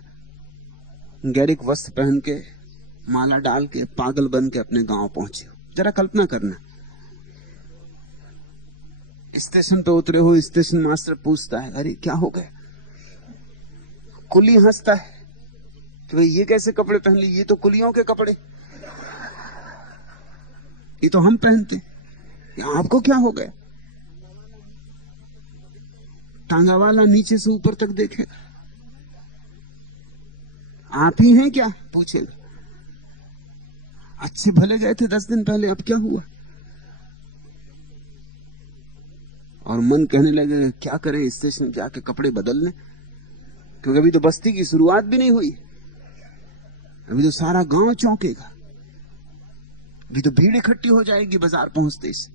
गैरिक वस्त्र पहन के, माला डाल के, पागल बन के अपने गांव पहुंचे हो। जरा कल्पना करना, स्टेशन पे उतरे हो, स्टेशन मास्टर पूछता है अरे क्या हो गया? कुली हंसता है कि भाई ये कैसे कपड़े पहन लिए, ये तो कुलियों के कपड़े, ये तो हम पहनते, आपको क्या हो गया? टांगा वाला नीचे से ऊपर तक देखेगा, आप ही हैं क्या पूछेगा। अच्छे भले गए थे 10 दिन पहले, अब क्या हुआ? और मन कहने लगे क्या करें, स्टेशन जाके कपड़े बदल लें, क्योंकि अभी तो बस्ती की शुरुआत भी नहीं हुई, अभी तो सारा गांव चौंकेगा, अभी तो भीड़ इकट्ठी हो जाएगी बाजार पहुंचते से,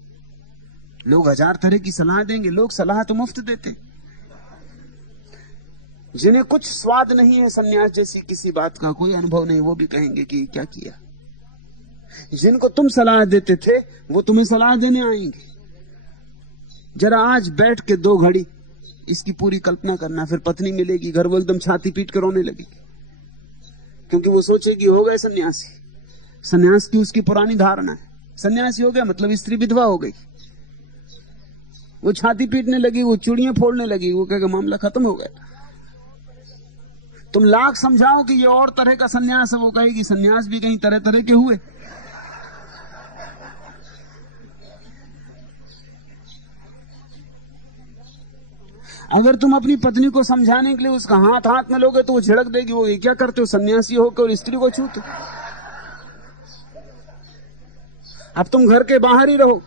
लोग 1000 तरह की सलाह देंगे। लोग सलाह तो मुफ्त देते, जिन्हें कुछ स्वाद नहीं है सन्यास जैसी किसी बात का, कोई अनुभव नहीं, वो भी कहेंगे कि क्या किया। जिनको तुम सलाह देते थे वो तुम्हें सलाह देने आएंगे। जरा आज बैठ के 2 घड़ी इसकी पूरी कल्पना करना, फिर पत्नी मिलेगी घर, वो एकदम छाती पीट कर रोने लगेगी, क्योंकि वो सोचेगी हो गए सन्यासी। सन्यास की उसकी पुरानी धारणा है, सन्यासी हो गया मतलब स्त्री विधवा हो गई। वो छाती पीटने लगी, वो चूड़ियां फोड़ने लगी, वो कहेगा मामला खत्म हो गया। तुम लाख समझाओ कि ये और तरह का सन्यास है, वो कहेगी सन्यास भी कहीं तरह तरह के हुए। अगर तुम अपनी पत्नी को समझाने के लिए उसका हाथ हाथ में लोगे तो वो झिड़क देगी, वो ये क्या करते हो सन्यासी होकर और स्त्री को छूते। अब तुम घर के बाहर ही रहो,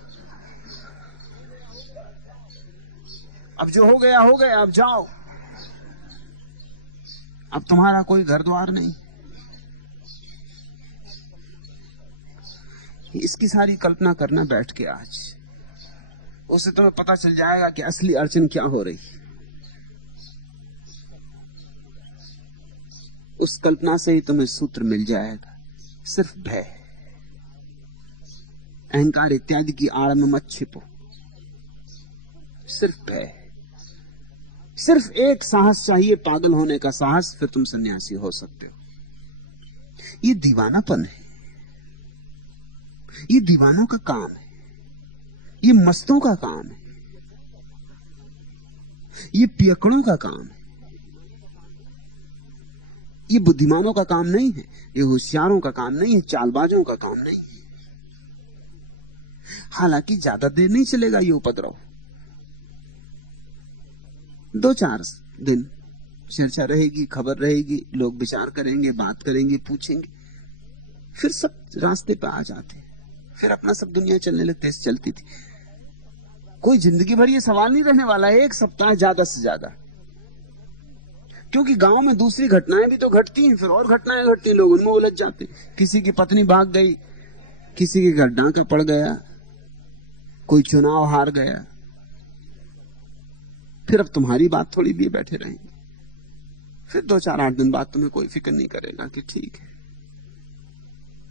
अब जो हो गया, अब जाओ। अब तुम्हारा कोई घर द्वार नहीं। इसकी सारी कल्पना करना बैठ के आज, उससे तुम्हें पता चल जाएगा कि असली अड़चन क्या हो रही। उस कल्पना से ही तुम्हें सूत्र मिल जाएगा। सिर्फ भय, अहंकार इत्यादि की आड़ में मत छिपो। सिर्फ भय, सिर्फ एक साहस चाहिए, पागल होने का साहस, फिर तुम सन्यासी हो सकते हो। ये दीवानापन है, ये दीवानों का काम है, ये मस्तों का काम है, ये पियकड़ों का काम है, ये बुद्धिमानों का काम नहीं है, ये होशियारों का काम नहीं है, चालबाजों का काम नहीं है। हालांकि ज्यादा देर नहीं चलेगा ये उपद्रव। 2-4 दिन चर्चा रहेगी, खबर रहेगी, लोग विचार करेंगे, बात करेंगे, पूछेंगे, फिर सब रास्ते पे आ जाते। फिर अपना सब दुनिया चलने लगते। चलती थी कोई जिंदगी भर ये सवाल नहीं रहने वाला है, 1 सप्ताह ज्यादा से ज्यादा। क्योंकि गांव में दूसरी घटनाएं भी तो घटती हैं, फिर और घटनाएं घटती हैं, लोग उनमें उलझ जाते। किसी की पत्नी भाग गई, किसी के घर डांका पड़ गया, कोई चुनाव हार गया। फिर अब तुम्हारी बात थोड़ी लिए बैठे रहेंगे। फिर 2-4-8 दिन बाद तुम्हें कोई फिक्र नहीं करेगा कि ठीक है,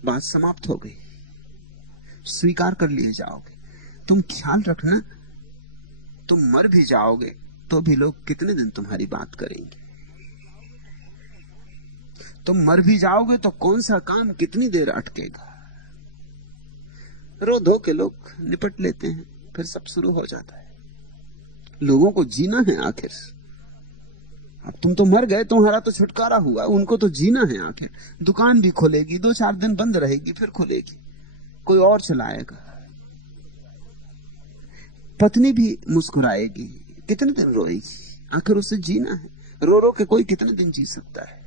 बात समाप्त हो गई, स्वीकार कर लिए जाओगे। तुम ख्याल रखना, तुम मर भी जाओगे तो भी लोग कितने दिन तुम्हारी बात करेंगे। तुम मर भी जाओगे तो कौन सा काम कितनी देर अटकेगा। रो धो के लोग निपट लेते हैं, फिर सब शुरू हो जाता है। लोगों को जीना है आखिर। अब तुम तो मर गए, तुम्हारा तो छुटकारा हुआ, उनको तो जीना है आखिर। दुकान भी खुलेगी, 2-4 दिन बंद रहेगी, फिर खुलेगी, कोई और चलाएगा। पत्नी भी मुस्कुराएगी, कितने दिन रोएगी, आखिर उसे जीना है। रो रो के कोई कितने दिन जी सकता है।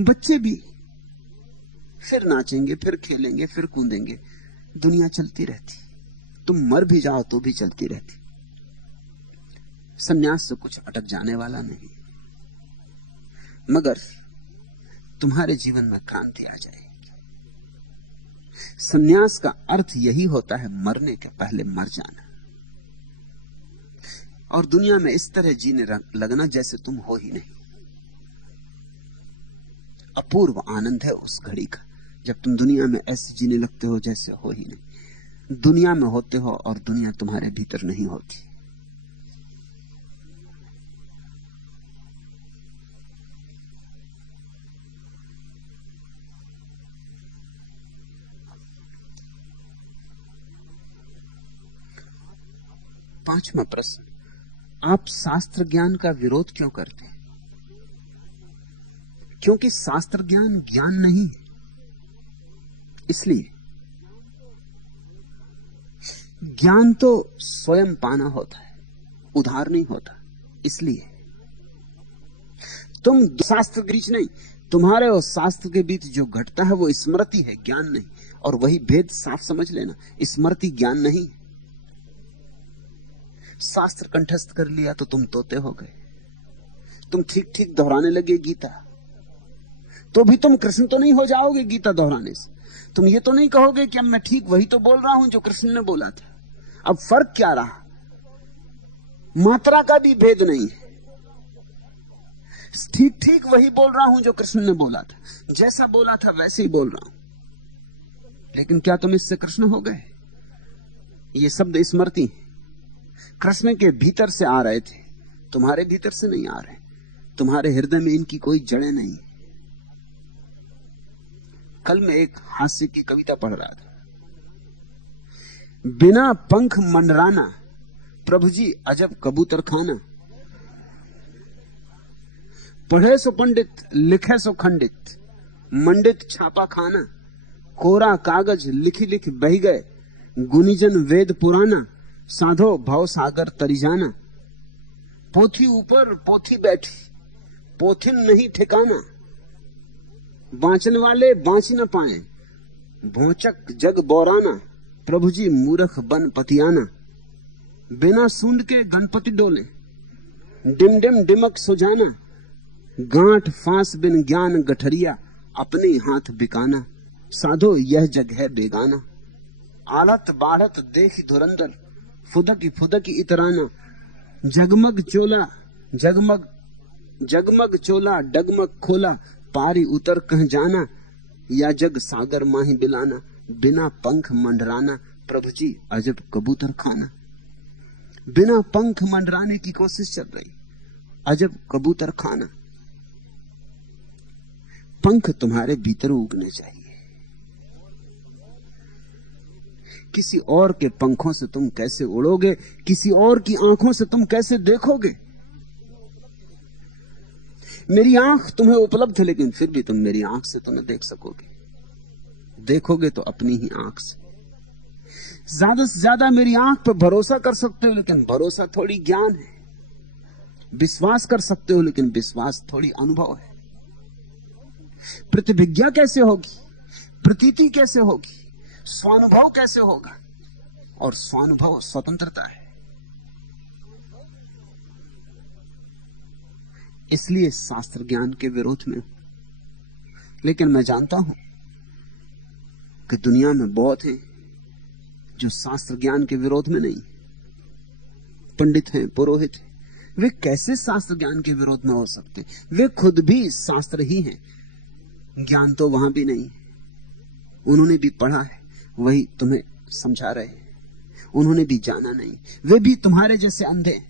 बच्चे भी फिर नाचेंगे, फिर खेलेंगे, फिर कूदेंगे, दुनिया चलती रहती। तुम मर भी जाओ तो भी चलती रहती। संन्यास से कुछ अटक जाने वाला नहीं, मगर तुम्हारे जीवन में क्रांति आ जाएगी। संन्यास का अर्थ यही होता है, मरने के पहले मर जाना और दुनिया में इस तरह जीने लगना जैसे तुम हो ही नहीं। अपूर्व आनंद है उस घड़ी का, जब तुम दुनिया में ऐसे जीने लगते हो जैसे हो ही नहीं। दुनिया में होते हो और दुनिया तुम्हारे भीतर नहीं होती। पांचवा प्रश्न, आप शास्त्र ज्ञान का विरोध क्यों करते हैं? क्योंकि शास्त्र ज्ञान ज्ञान नहीं है, इसलिए। ज्ञान तो स्वयं पाना होता है, उधार नहीं होता, इसलिए। तुम शास्त्र के बीच नहीं, तुम्हारे और शास्त्र के बीच जो घटता है वो स्मृति है, ज्ञान नहीं। और वही भेद साफ समझ लेना, स्मृति ज्ञान नहीं। शास्त्र कंठस्थ कर लिया तो तुम तोते हो गए। तुम ठीक ठीक दोहराने लगे गीता, तो भी तुम कृष्ण तो नहीं हो जाओगे गीता दोहराने से। तुम ये तो नहीं कहोगे कि अब मैं ठीक वही तो बोल रहा हूं जो कृष्ण ने बोला था। अब फर्क क्या रहा? मात्रा का भी भेद नहीं है। ठीक ठीक वही बोल रहा हूं जो कृष्ण ने बोला था, जैसा बोला था वैसे ही बोल रहा हूं। लेकिन क्या तुम इससे कृष्ण हो गए? ये शब्द स्मृति है, कृष्ण के भीतर से आ रहे थे, तुम्हारे भीतर से नहीं आ रहे। तुम्हारे हृदय में इनकी कोई जड़ें नहीं। कल मैं एक हास्य की कविता पढ़ रहा था। बिना पंख मंडराना, प्रभु जी अजब कबूतर खाना। पढ़े सो पंडित, लिखे सो खंडित, मंडित छापा खाना। कोरा कागज लिखी लिख बह गए, गुनीजन वेद पुराना। साधो भव सागर तरी जाना। पोथी ऊपर पोथी बैठी, पोथिन नहीं ठिकाना, बांचन वाले बांच न पाए, भोचक जग बौराना, प्रभु जी मूर्ख बन पतियाना, बिना सूंड के गणपति डोले, डिम डिम डिमक सुजाना, गांठ फांस बिन ज्ञान गठरिया, अपने हाथ बिकाना, साधो यह जग है बेगाना, आलत बाढ़त देख धुरंधर, फुदकी फुदकी इतराना, जगमग चोला जगमग चोला डगमग खोला, पारी उतर कह जाना, या जग सागर माही बिलाना, बिना पंख मंडराना, प्रभु जी अजब कबूतर खाना। बिना पंख मंडराने की कोशिश चल रही, अजब कबूतर खाना। पंख तुम्हारे भीतर उगने चाहिए। किसी और के पंखों से तुम कैसे उड़ोगे, किसी और की आंखों से तुम कैसे देखोगे। मेरी आंख तुम्हें उपलब्ध है, लेकिन फिर भी तुम मेरी आंख से तो न देख सकोगे। देखोगे तो अपनी ही आंख से। ज्यादा से ज्यादा मेरी आंख पर भरोसा कर सकते हो, लेकिन भरोसा थोड़ी ज्ञान है। विश्वास कर सकते हो, लेकिन विश्वास थोड़ी अनुभव है। प्रतिभिज्ञा कैसे होगी, प्रतीति कैसे होगी, स्वानुभव कैसे होगा। और स्वानुभव स्वतंत्रता है। इसलिए शास्त्र ज्ञान के विरोध में हूं। लेकिन मैं जानता हूं कि दुनिया में बहुत हैं जो शास्त्र ज्ञान के विरोध में नहीं। पंडित हैं, पुरोहित हैं, वे कैसे शास्त्र ज्ञान के विरोध में हो सकते? वे खुद भी शास्त्र ही हैं। ज्ञान तो वहां भी नहीं, उन्होंने भी पढ़ा है, वही तुम्हें समझा रहे हैं। उन्होंने भी जाना नहीं। वे भी तुम्हारे जैसे अंधे,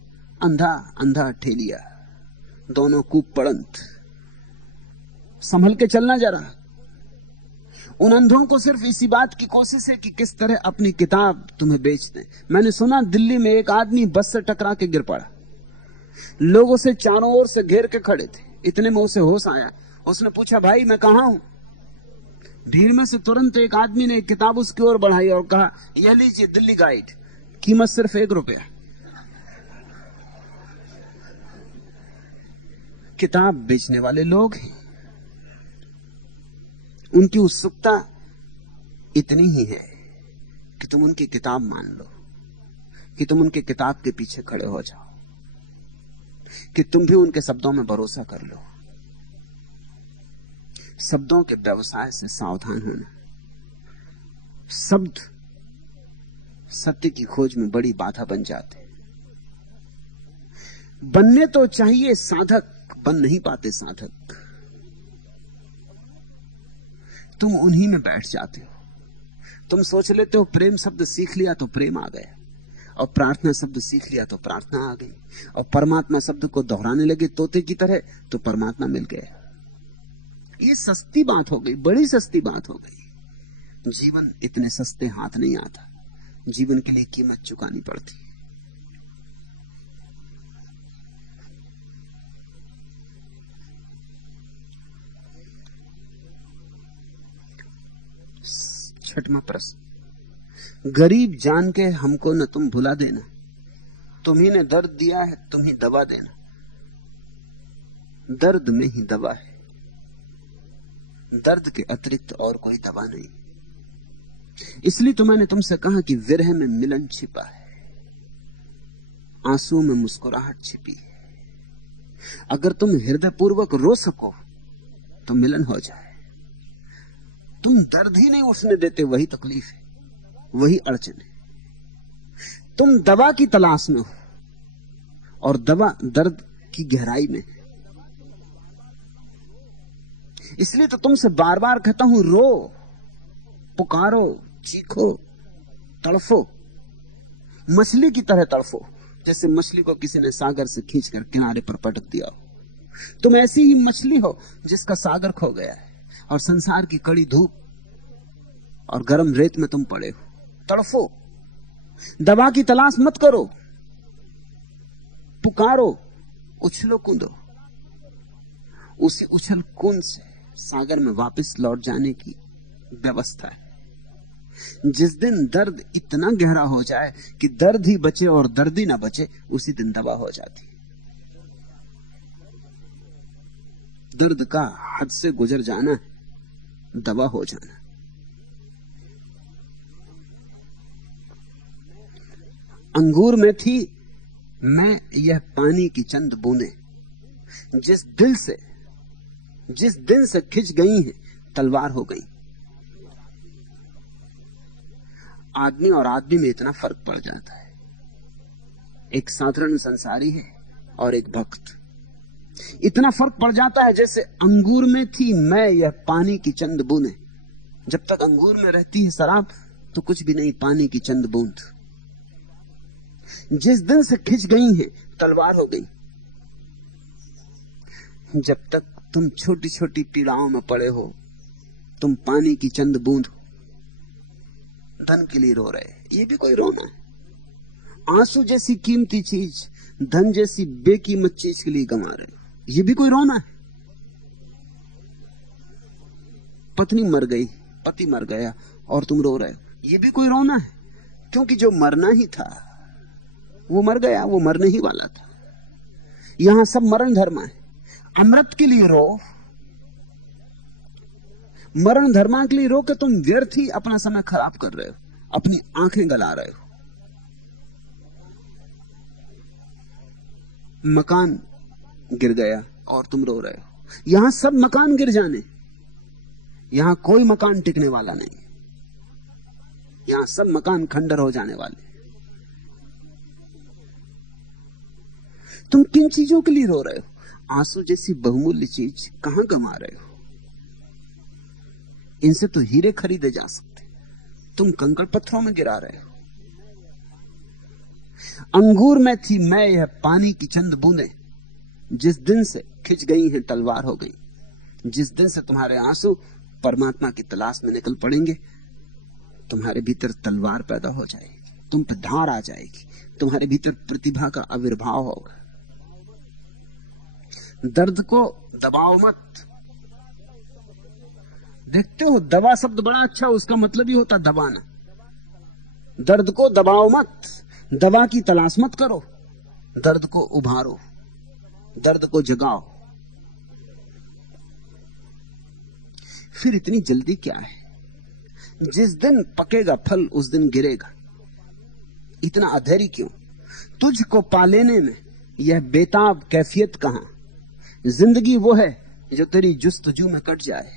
अंधा अंधा ठेलिया, दोनों कूप पड़ंत। संभल के चलना जरा। उन अंधों को सिर्फ इसी बात की कोशिश है कि किस तरह अपनी किताब तुम्हें बेच दें। मैंने सुना दिल्ली में एक आदमी बस से टकरा के गिर पड़ा। लोग उसे चारों ओर से घेर के खड़े थे। इतने में उसे होश आया। उसने पूछा, भाई मैं कहां हूं? भीड़ में से तुरंत एक आदमी ने एक किताब उसकी ओर बढ़ाई और कहा, यह लीजिए दिल्ली गाइड, कीमत सिर्फ ₹1। किताब बेचने वाले लोग हैं। उनकी उत्सुकता इतनी ही है कि तुम उनकी किताब मान लो, कि तुम उनके किताब के पीछे खड़े हो जाओ, कि तुम भी उनके शब्दों में भरोसा कर लो। शब्दों के व्यवसाय से सावधान होना। शब्द सत्य की खोज में बड़ी बाधा बन जाते। बनने तो चाहिए साधक, बन नहीं पाते साधक। तुम उन्हीं में बैठ जाते हो। तुम सोच लेते हो प्रेम शब्द सीख लिया तो प्रेम आ गया, और प्रार्थना शब्द सीख लिया तो प्रार्थना आ गई, और परमात्मा शब्द को दोहराने लगे तोते की तरह तो परमात्मा मिल गया। ये सस्ती बात हो गई, बड़ी सस्ती बात हो गई। जीवन इतने सस्ते हाथ नहीं आता। जीवन के लिए कीमत चुकानी पड़ती। छठवां प्रश्न, गरीब जान के हमको न तुम भुला देना, तुम्ही ने दर्द दिया है, तुम ही दवा देना। दर्द में ही दवा है, दर्द के अतिरिक्त और कोई दवा नहीं। इसलिए तो मैंने तुमसे कहा कि विरह में मिलन छिपा है, आंसू में मुस्कुराहट छिपी है। अगर तुम हृदय पूर्वक रो सको तो मिलन हो जाए। तुम दर्द ही नहीं उठने देते, वही तकलीफ है, वही अड़चन है। तुम दवा की तलाश में हो, और दवा दर्द की गहराई में है। इसलिए तो तुमसे बार बार कहता हूं, रो, पुकारो, चीखो, तड़फो, मछली की तरह तड़फो, जैसे मछली को किसी ने सागर से खींचकर किनारे पर पटक दिया हो। तुम ऐसी ही मछली हो जिसका सागर खो गया है, और संसार की कड़ी धूप और गर्म रेत में तुम पड़े हो। तड़फो, दवा की तलाश मत करो, पुकारो, उछलो कूदो। उसी उछल कूद से सागर में वापस लौट जाने की व्यवस्था है। जिस दिन दर्द इतना गहरा हो जाए कि दर्द ही बचे और दर्द ही ना बचे, उसी दिन दवा हो जाती। दर्द का हद से गुजर जाना दवा हो जाना। अंगूर में थी मैं यह पानी की चंद बूंदें, जिस दिन से खिंच गई हैं तलवार हो गई। आदमी और आदमी में इतना फर्क पड़ जाता है, एक साधारण संसारी है और एक भक्त। इतना फर्क पड़ जाता है जैसे अंगूर में थी मैं यह पानी की चंद बूंदें। जब तक अंगूर में रहती है शराब तो कुछ भी नहीं, पानी की चंद बूंद। जिस दिन से खिंच गई है तलवार हो गई। जब तक तुम छोटी छोटी पीड़ाओं में पड़े हो तुम पानी की चंद बूंद हो। धन के लिए रो रहे, ये भी कोई रोना है। आंसू जैसी कीमती चीज धन जैसी बेकीमत चीज के लिए गंवा रहे, ये भी कोई रोना है। पत्नी मर गई, पति मर गया और तुम रो रहे हो, ये भी कोई रोना है, क्योंकि जो मरना ही था वो मर गया, वो मरने ही वाला था। यहां सब मरण धर्म है। अमृत के लिए रो, मरण धर्मा के लिए रो के तुम व्यर्थ ही अपना समय खराब कर रहे हो, अपनी आंखें गला रहे हो। मकान गिर गया और तुम रो रहे हो। यहां सब मकान गिर जाने, यहां कोई मकान टिकने वाला नहीं, यहां सब मकान खंडर हो जाने वाले। तुम किन चीजों के लिए रो रहे हो? आंसू जैसी बहुमूल्य चीज कहां गंवा रहे हो? इनसे तो हीरे खरीदे जा सकते, तुम कंकड़ पत्थरों में गिरा रहे हो। अंगूर में थी मैं यह पानी की चंद बूंदें, जिस दिन से खिंच गई हैं तलवार हो गई। जिस दिन से तुम्हारे आंसू परमात्मा की तलाश में निकल पड़ेंगे तुम्हारे भीतर तलवार पैदा हो जाएगी, तुम पे धार आ जाएगी, तुम्हारे भीतर प्रतिभा का आविर्भाव होगा। दर्द को दबाओ मत। देखते हो दवा शब्द बड़ा अच्छा, उसका मतलब ही होता दबाना। दर्द को दबाओ मत, दवा की तलाश मत करो, दर्द को उभारो, दर्द को जगाओ। फिर इतनी जल्दी क्या है? जिस दिन पकेगा फल उस दिन गिरेगा। इतना अधैर्य क्यों? तुझको पा लेने में यह बेताब कैफियत कहां? जिंदगी वो है जो तेरी जुस्तजू में कट जाए,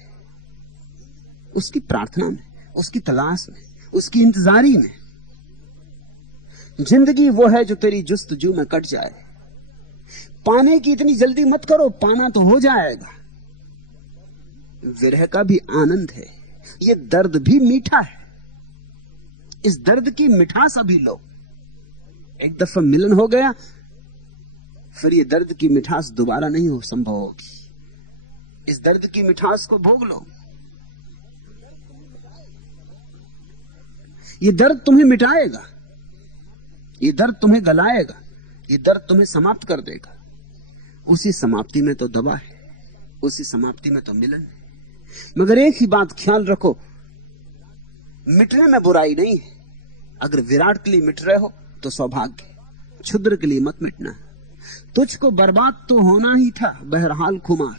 उसकी प्रार्थना में, उसकी तलाश में, उसकी इंतजारी में। जिंदगी वो है जो तेरी जुस्तजू में कट जाए। पाने की इतनी जल्दी मत करो, पाना तो हो जाएगा। विरह का भी आनंद है, ये दर्द भी मीठा है। इस दर्द की मिठास अभी लो। एक दफा मिलन हो गया फिर ये दर्द की मिठास दोबारा नहीं हो संभव होगी। इस दर्द की मिठास को भोग लो। ये दर्द तुम्हें मिटाएगा, ये दर्द तुम्हें गलाएगा, ये दर्द तुम्हें समाप्त कर देगा। उसी समाप्ति में तो दवा है, उसी समाप्ति में तो मिलन है। मगर एक ही बात ख्याल रखो, मिटने में बुराई नहीं है। अगर विराट के लिए मिट रहे हो तो सौभाग्य, क्षुद्र के लिए मत मिटना। तुझको बर्बाद तो होना ही था बहरहाल खुमार,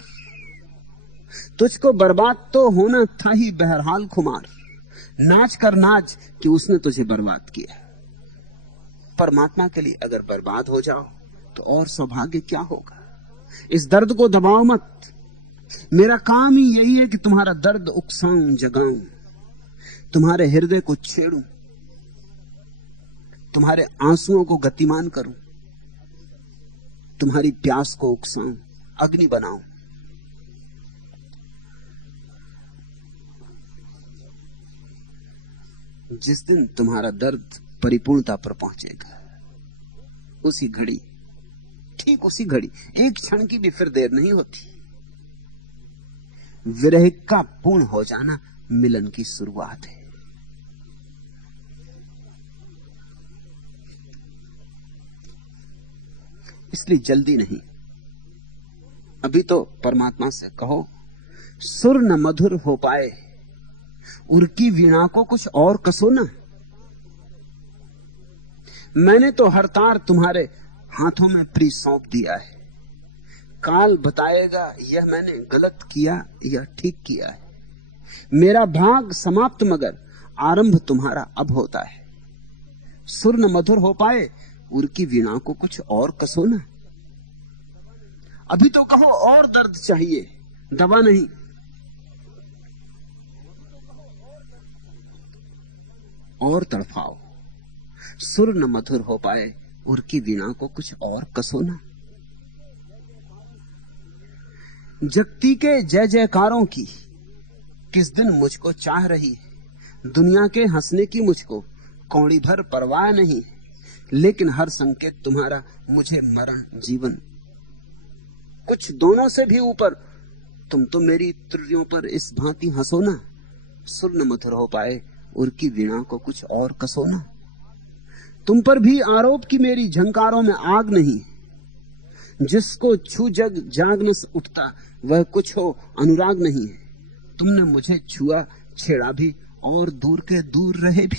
तुझको बर्बाद तो होना था ही बहरहाल खुमार। नाच कर नाच कि उसने तुझे बर्बाद किया। परमात्मा के लिए अगर बर्बाद हो जाओ तो और सौभाग्य क्या होगा? इस दर्द को दबाओ मत। मेरा काम ही यही है कि तुम्हारा दर्द उकसाऊं, जगाऊं, तुम्हारे हृदय को छेड़ूं, तुम्हारे आंसुओं को गतिमान करूं, तुम्हारी प्यास को उकसाऊं, अग्नि बनाऊं। जिस दिन तुम्हारा दर्द परिपूर्णता पर पहुंचेगा, उसी घड़ी, ठीक उसी घड़ी, एक क्षण की भी फिर देर नहीं होती, विरह का पूर्ण हो जाना मिलन की शुरुआत है। इसलिए जल्दी नहीं, अभी तो परमात्मा से कहो, सुर न मधुर हो पाए उर्की वीणा को कुछ और कसो ना। मैंने तो हर तार तुम्हारे हाथों में प्री सौंप दिया है, काल बताएगा यह मैंने गलत किया या ठीक किया है। मेरा भाग समाप्त मगर आरंभ तुम्हारा अब होता है। सुर न मधुर हो पाए उर की वीणा को कुछ और कसो ना। अभी तो कहो और दर्द चाहिए, दवा नहीं। और तड़फाओ। सुर न मधुर हो पाए उर की वीणा को कुछ और कसो ना। जगती के जय जयकारों की किस दिन मुझको चाह रही है। दुनिया के हंसने की मुझको कौड़ी भर परवाह नहीं, लेकिन हर संकेत तुम्हारा मुझे मरण जीवन। कुछ दोनों से भी ऊपर तुम तो मेरी त्रुटियों पर इस भांति हंसो ना। सुर न मधुर हो पाए उर की वीणा को कुछ और कसो ना। तुम पर भी आरोप की मेरी झंकारों में आग नहीं। जिसको छू जग जाग न उठता वह कुछ हो अनुराग नहीं है। तुमने मुझे छुआ छेड़ा भी और दूर के दूर रहे भी।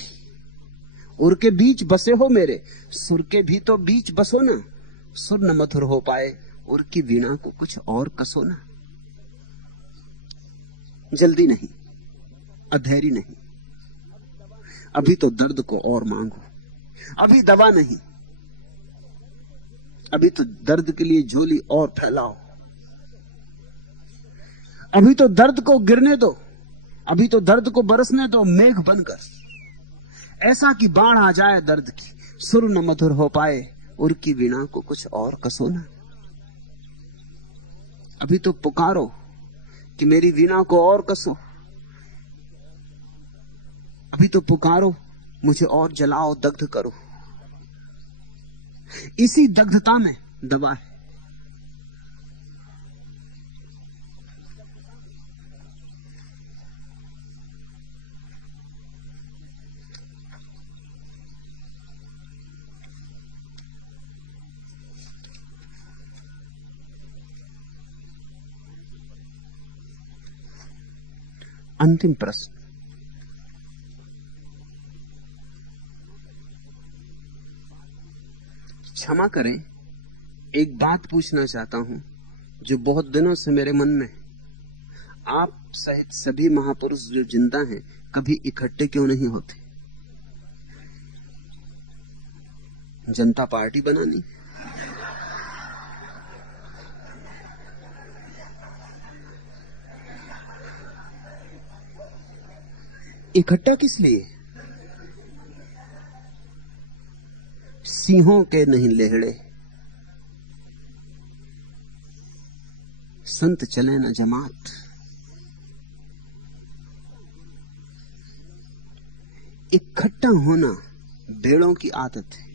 उर के बीच बसे हो मेरे, सुर के भी तो बीच बसो ना। सुर न मधुर हो पाए उर की वीणा को कुछ और कसो ना। जल्दी नहीं, अधैर्य नहीं। अभी तो दर्द को और मांगो। अभी दवा नहीं, अभी तो दर्द के लिए झोली और फैलाओ। अभी तो दर्द को गिरने दो, अभी तो दर्द को बरसने दो मेघ बनकर, ऐसा कि बाढ़ आ जाए दर्द की। सुर न मधुर हो पाए उर की वीणा को कुछ और कसो ना। अभी तो पुकारो कि मेरी वीणा को और कसो। अभी तो पुकारो मुझे और जलाओ, दग्ध करो। इसी दग्धता में दवा है। अंतिम प्रश्न। क्षमा करें, एक बात पूछना चाहता हूं जो बहुत दिनों से मेरे मन में। आप सहित सभी महापुरुष जो जिंदा हैं कभी इकट्ठे क्यों नहीं होते? जनता पार्टी बनानी? इकट्ठा किस लिए? सिंहों के नहीं लेहड़े, संत चले न जमात। इकट्ठा होना भेड़ों की आदत है।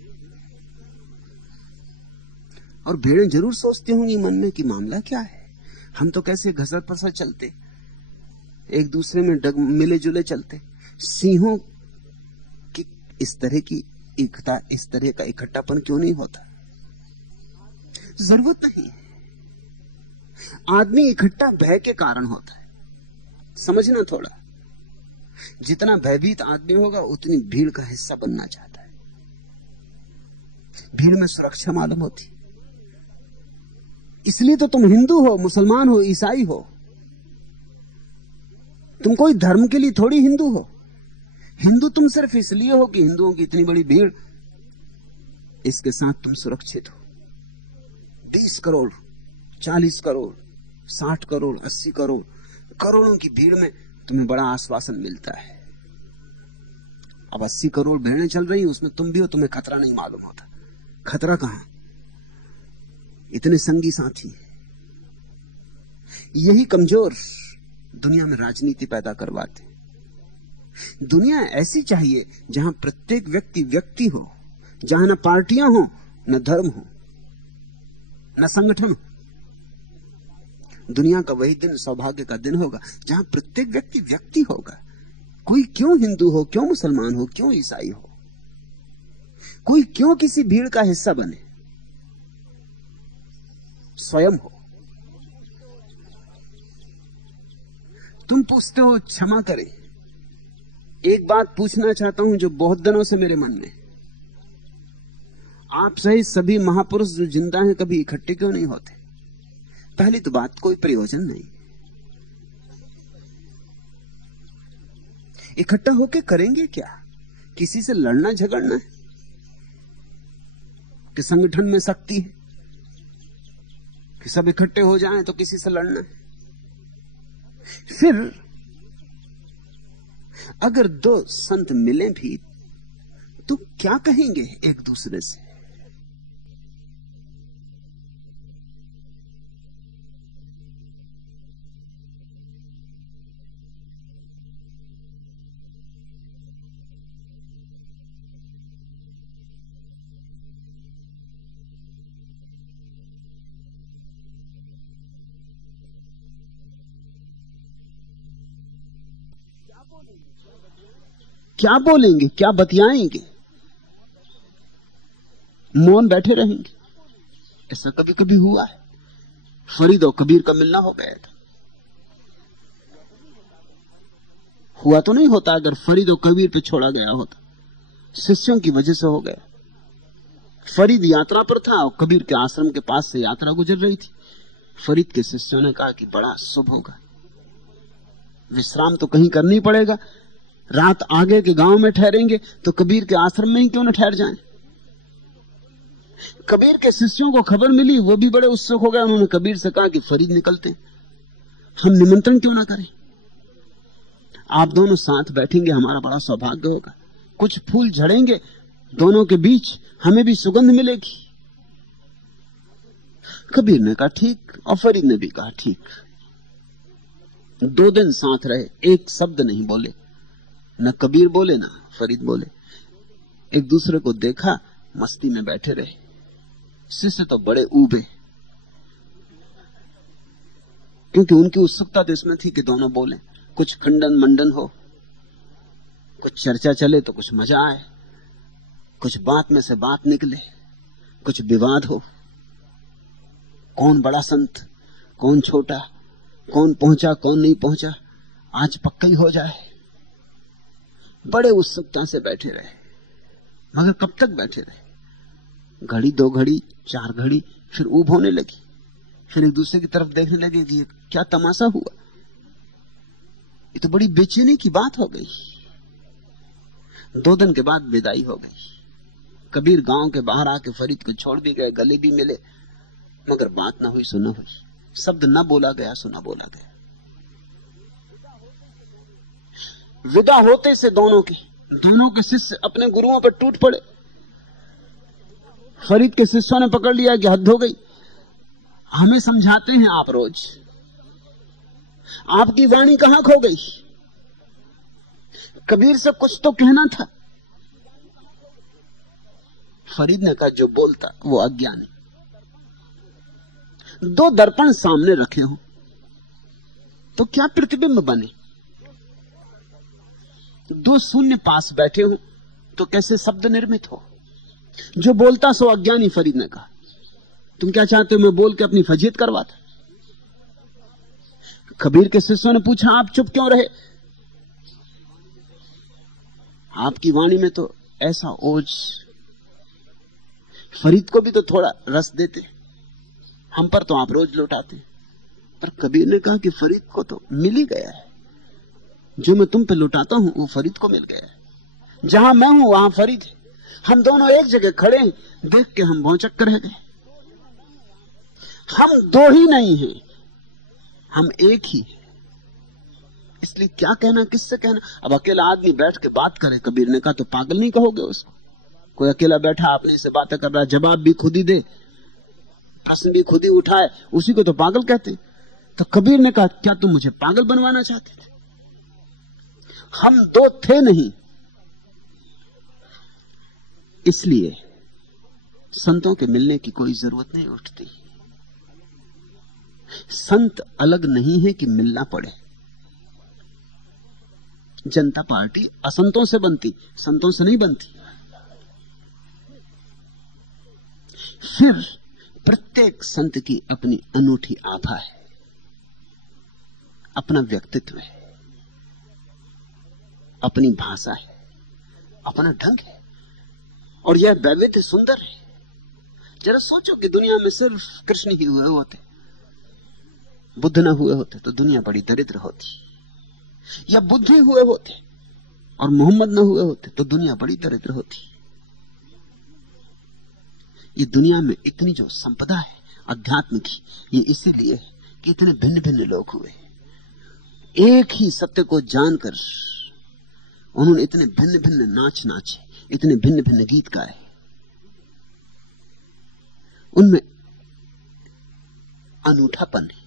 और भेड़ें जरूर सोचती होंगी मन में कि मामला क्या है, हम तो कैसे घसर पसर चलते, एक दूसरे में मिले जुले चलते। सिंहों की इस तरह की एकता, इस तरह का इकट्ठापन क्यों नहीं होता? जरूरत नहीं। आदमी इकट्ठा भय के कारण होता है, समझना थोड़ा। जितना भयभीत आदमी होगा उतनी भीड़ का हिस्सा बनना चाहता है। भीड़ में सुरक्षा मालूम होती। इसलिए तो तुम हिंदू हो, मुसलमान हो, ईसाई हो। तुम कोई धर्म के लिए थोड़ी हिंदू हो। हिंदू तुम सिर्फ इसलिए हो कि हिंदुओं की इतनी बड़ी भीड़, इसके साथ तुम सुरक्षित हो। 20 करोड़, 40 करोड़, 60 करोड़, 80 करोड़, करोड़ों की भीड़ में तुम्हें बड़ा आश्वासन मिलता है। अब 80 करोड़ भेड़ें चल रही, उसमें तुम भी हो, तुम्हें खतरा नहीं मालूम होता। खतरा कहां? इतने संगी साथी। यही कमजोर दुनिया में राजनीति पैदा करवाते। दुनिया ऐसी चाहिए जहां प्रत्येक व्यक्ति व्यक्ति हो, जहां न पार्टियां हो, न धर्म हो, न संगठन हो। दुनिया का वही दिन सौभाग्य का दिन होगा जहां प्रत्येक व्यक्ति व्यक्ति होगा। कोई क्यों हिंदू हो, क्यों मुसलमान हो, क्यों ईसाई हो, कोई क्यों किसी भीड़ का हिस्सा बने। स्वयं हो। तुम पूछते हो क्षमा करें, एक बात पूछना चाहता हूं जो बहुत दिनों से मेरे मन में। आप सहित सभी महापुरुष जो जिंदा हैं कभी इकट्ठे क्यों नहीं होते? पहली तो बात, कोई प्रयोजन नहीं। इकट्ठा होके करेंगे क्या? किसी से लड़ना झगड़ना है कि संगठन में शक्ति है कि सब इकट्ठे हो जाएं तो किसी से लड़ना है? फिर अगर दो संत मिले भी तो क्या कहेंगे एक दूसरे से? क्या बोलेंगे, क्या बतियाएंगे? मौन बैठे रहेंगे। ऐसा कभी कभी हुआ है। फरीद और कबीर का मिलना हो गया था। हुआ तो नहीं होता अगर फरीद और कबीर पे छोड़ा गया होता, शिष्यों की वजह से हो गया। फरीद यात्रा पर था और कबीर के आश्रम के पास से यात्रा गुजर रही थी। फरीद के शिष्यों ने कहा कि बड़ा शुभ होगा, विश्राम तो कहीं करना ही पड़ेगा, रात आगे के गांव में ठहरेंगे तो कबीर के आश्रम में ही क्यों न ठहर जाएं। कबीर के शिष्यों को खबर मिली, वो भी बड़े उत्सुक हो गए। उन्होंने कबीर से कहा कि फरीद निकलते, हम निमंत्रण क्यों ना करें, आप दोनों साथ बैठेंगे, हमारा बड़ा सौभाग्य होगा, कुछ फूल झड़ेंगे दोनों के बीच, हमें भी सुगंध मिलेगी। कबीर ने कहा ठीक, और फरीद ने भी कहा ठीक। 2 दिन साथ रहे, एक शब्द नहीं बोले, न कबीर बोले न फरीद बोले। एक दूसरे को देखा, मस्ती में बैठे रहे। शिष्य तो बड़े ऊबे, क्योंकि उनकी उत्सुकता तो इसमें थी कि दोनों बोले, कुछ खंडन मंडन हो, कुछ चर्चा चले तो कुछ मजा आए, कुछ बात में से बात निकले, कुछ विवाद हो, कौन बड़ा संत, कौन छोटा, कौन पहुंचा कौन नहीं पहुंचा, आज पक्का ही हो जाए। बड़े उत्सुकता से बैठे रहे, मगर कब तक बैठे रहे? घड़ी, 2 घड़ी, 4 घड़ी, फिर ऊब होने लगी। फिर एक दूसरे की तरफ देखने लगे कि क्या तमाशा हुआ, ये तो बड़ी बेचैनी की बात हो गई। 2 दिन के बाद विदाई हो गई। कबीर गांव के बाहर आके फरीद को छोड़ भी गए, गले भी मिले, मगर बात ना हुई, सुना हुई, शब्द ना बोला गया, सुना बोला गया। विदा होते से दोनों के शिष्य अपने गुरुओं पर टूट पड़े। फरीद के शिष्यों ने पकड़ लिया कि हद हो गई, हमें समझाते हैं आप रोज, आपकी वाणी कहां खो गई? कबीर से कुछ तो कहना था। फरीद ने कहा जो बोलता वो अज्ञानी। 2 दर्पण सामने रखे हो तो क्या प्रतिबिंब बने? 2 शून्य पास बैठे हो तो कैसे शब्द निर्मित हो? जो बोलता सो अज्ञानी। फरीद ने कहा तुम क्या चाहते हो, मैं बोल के अपनी फजीयत करवाता? कबीर के शिष्यों ने पूछा आप चुप क्यों रहे? आपकी वाणी में तो ऐसा ओज, फरीद को भी तो थोड़ा रस देते, हम पर तो आप रोज लौटाते। पर कबीर ने कहा कि फरीद को तो मिल ही गया है, जो मैं तुम पे लौटाता हूं वो फरीद को मिल गया है। जहां मैं हूं वहां फरीद है, हम दोनों एक जगह खड़े हैं, देख के हम भौचक्क रह गए। हम 2 ही नहीं हैं, हम एक ही हैं। इसलिए क्या कहना, किससे कहना? अब अकेला आदमी बैठ के बात करे, कबीर ने कहा तो पागल नहीं कहोगे उसको? कोई अकेला बैठा अपने से बातें कर रहा है, जवाब भी खुद ही दे, प्रश्न भी खुद ही उठाए, उसी को तो पागल कहते। तो कबीर ने कहा क्या तुम मुझे पागल बनवाना चाहते थे? हम 2 थे नहीं। इसलिए संतों के मिलने की कोई जरूरत नहीं उठती। संत अलग नहीं है कि मिलना पड़े। जनता पार्टी असंतों से बनती, संतों से नहीं बनती। फिर प्रत्येक संत की अपनी अनूठी आभा है, अपना व्यक्तित्व है, अपनी भाषा है, अपना ढंग है, और यह वैविध्य सुंदर है। जरा सोचो कि दुनिया में सिर्फ कृष्ण ही हुए होते बुद्ध न हुए होते तो दुनिया बड़ी दरिद्र होती, या बुद्ध ही हुए होते और मोहम्मद न हुए होते तो दुनिया बड़ी दरिद्र होती। ये दुनिया में इतनी जो संपदा है अध्यात्म की, ये इसीलिए है कि इतने भिन्न भिन्न लोग हुए। एक ही सत्य को जानकर उन्होंने इतने भिन्न भिन्न नाच नाचे, इतने भिन्न भिन्न गीत गाए। उनमें अनूठापन है।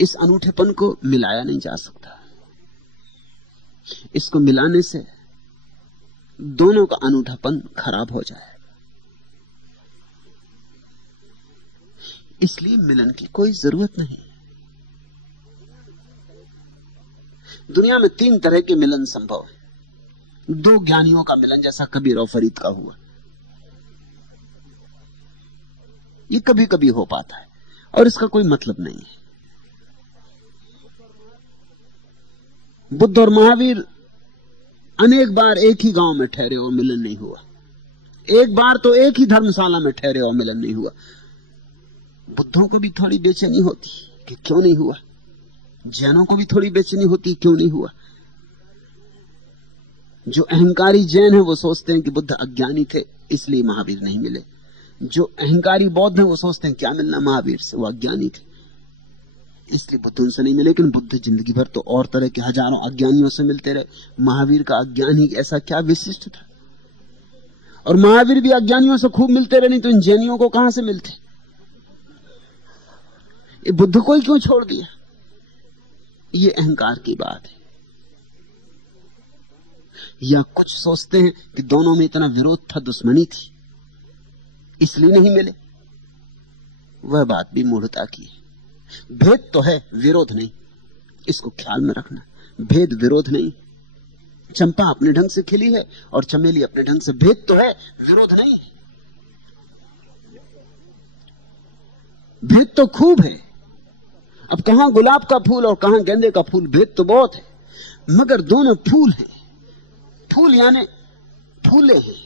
इस अनूठेपन को मिलाया नहीं जा सकता। इसको मिलाने से दोनों का अनूठापन खराब हो जाए। इसलिए मिलन की कोई जरूरत नहीं। दुनिया में 3 तरह के मिलन संभव है। 2 ज्ञानियों का मिलन, जैसा कबीर और फरीद का हुआ, ये कभी कभी हो पाता है और इसका कोई मतलब नहीं है। बुद्ध और महावीर अनेक बार एक ही गांव में ठहरे और मिलन नहीं हुआ। एक बार तो एक ही धर्मशाला में ठहरे और मिलन नहीं हुआ। बुद्धों को भी थोड़ी बेचैनी होती कि क्यों नहीं हुआ, जैनों को भी थोड़ी बेचैनी होती क्यों नहीं हुआ। जो अहंकारी जैन है वो सोचते हैं कि बुद्ध अज्ञानी थे इसलिए महावीर नहीं मिले। जो अहंकारी बौद्ध हैं वो सोचते हैं क्या मिलना महावीर से, वो अज्ञानी थे इसलिए बुद्ध उनसे नहीं मिले। लेकिन बुद्ध जिंदगी भर तो और तरह के हजारों अज्ञानियों से मिलते रहे। महावीर का अज्ञान ही ऐसा क्या विशिष्ट था। और महावीर भी अज्ञानियों से खूब मिलते रहे, नहीं तो इन जैनियों को कहां से मिलते। ये बुद्ध को ही क्यों छोड़ दिया। ये अहंकार की बात है। या कुछ सोचते हैं कि दोनों में इतना विरोध था, दुश्मनी थी, इसलिए नहीं मिले। वह बात भी मूढ़ता की है। भेद तो है, विरोध नहीं। इसको ख्याल में रखना, भेद विरोध नहीं। चंपा अपने ढंग से खिली है और चमेली अपने ढंग से। भेद तो है, विरोध नहीं है। भेद तो खूब है। अब कहां गुलाब का फूल और कहां गेंदे का फूल, भेद तो बहुत है, मगर दोनों फूल हैं। फूल यानी फूले हैं,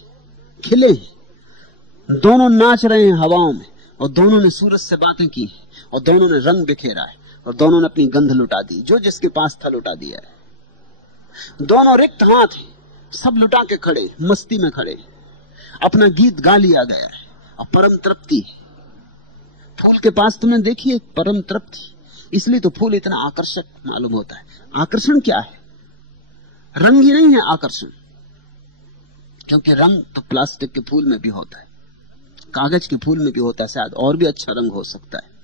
खिले हैं। दोनों नाच रहे हैं हवाओं में, और दोनों ने सूरज से बातें की हैं, और दोनों ने रंग बिखेरा है, और दोनों ने अपनी गंध लुटा दी, जो जिसके पास था लुटा दिया है। दोनों रिक्त हाथ हैं, सब लुटा के खड़े, मस्ती में खड़े, अपना गीत गा लिया गया है और परम तृप्ति है। फूल के पास तुमने देखी है परम तृप्ति, इसलिए तो फूल इतना आकर्षक मालूम होता है। आकर्षण क्या है? रंग ही नहीं है आकर्षण, क्योंकि रंग तो प्लास्टिक के फूल में भी होता है, कागज के फूल में भी होता है, शायद और भी अच्छा रंग हो सकता है।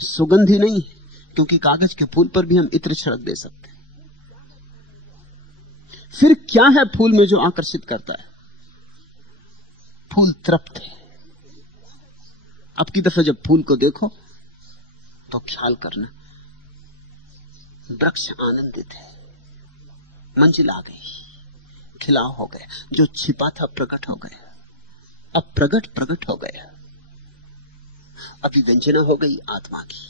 सुगंध ही नहीं है, क्योंकि कागज के फूल पर भी हम इत्र छिड़क दे सकते हैं। फिर क्या है फूल में जो आकर्षित करता है? फूल तृप्त है। अब की दफे जब फूल को देखो तो ख्याल करना, वृक्ष आनंदित है, मंजिल आ गई, खिलाव हो गया, जो छिपा था प्रकट हो गया, अब प्रकट हो गया, अभिव्यंजना हो गई आत्मा की,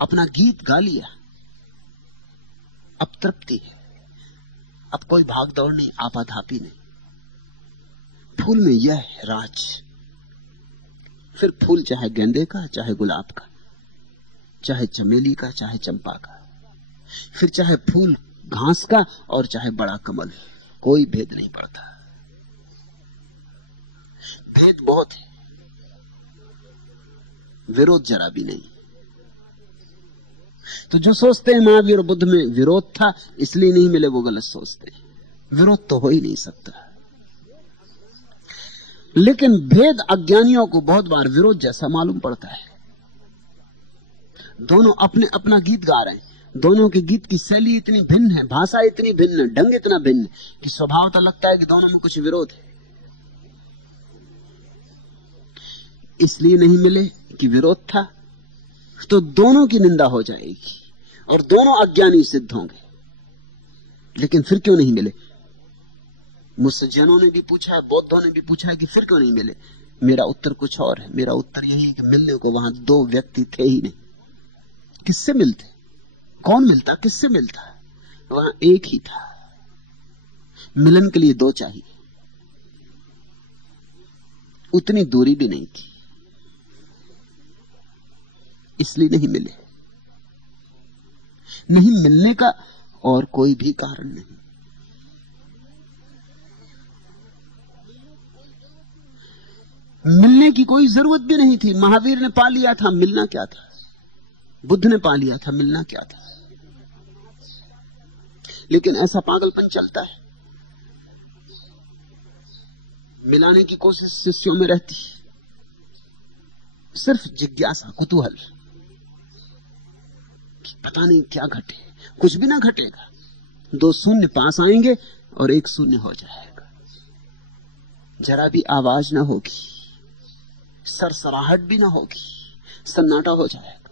अपना गीत गा लिया, अब तृप्ति है, अब कोई भाग दौड़ नहीं, आपाधापी नहीं। फूल में यह है राज। फिर फूल चाहे गेंदे का, चाहे गुलाब का, चाहे चमेली का, चाहे चंपा का, फिर चाहे फूल घास का और चाहे बड़ा कमल, कोई भेद नहीं पड़ता। भेद बहुत है, विरोध जरा भी नहीं। तो जो सोचते हैं महावीर और बुद्ध में विरोध था इसलिए नहीं मिले, वो गलत सोचते हैं। विरोध तो हो ही नहीं सकता। लेकिन भेद अज्ञानियों को बहुत बार विरोध जैसा मालूम पड़ता है। दोनों अपने अपना गीत गा रहे हैं, दोनों के गीत की शैली इतनी भिन्न है, भाषा इतनी भिन्न है, ढंग इतना भिन्न है कि स्वभावतः लगता है कि दोनों में कुछ विरोध है। इसलिए नहीं मिले कि विरोध था, तो दोनों की निंदा हो जाएगी और दोनों अज्ञानी सिद्ध होंगे। लेकिन फिर क्यों नहीं मिले? मुझसे जैनों ने भी पूछा है, बौद्धों ने भी पूछा है कि फिर क्यों नहीं मिले। मेरा उत्तर कुछ और है। मेरा उत्तर यही है कि मिलने को वहां 2 व्यक्ति थे ही नहीं। किससे मिलते? कौन मिलता? किससे मिलता? वहां एक ही था। मिलन के लिए 2 चाहिए, उतनी दूरी भी नहीं थी। इसलिए नहीं मिले। नहीं मिलने का और कोई भी कारण नहीं। मिलने की कोई जरूरत भी नहीं थी। महावीर ने पा लिया था, मिलना क्या था। बुद्ध ने पा लिया था, मिलना क्या था। लेकिन ऐसा पागलपन चलता है, मिलाने की कोशिश शिष्यों में रहती। सिर्फ जिज्ञासा, कुतूहल कि पता नहीं क्या घटे। कुछ भी ना घटेगा, दो शून्य पास आएंगे और एक शून्य हो जाएगा। जरा भी आवाज ना होगी, सरसराहट भी ना होगी, सन्नाटा हो जाएगा।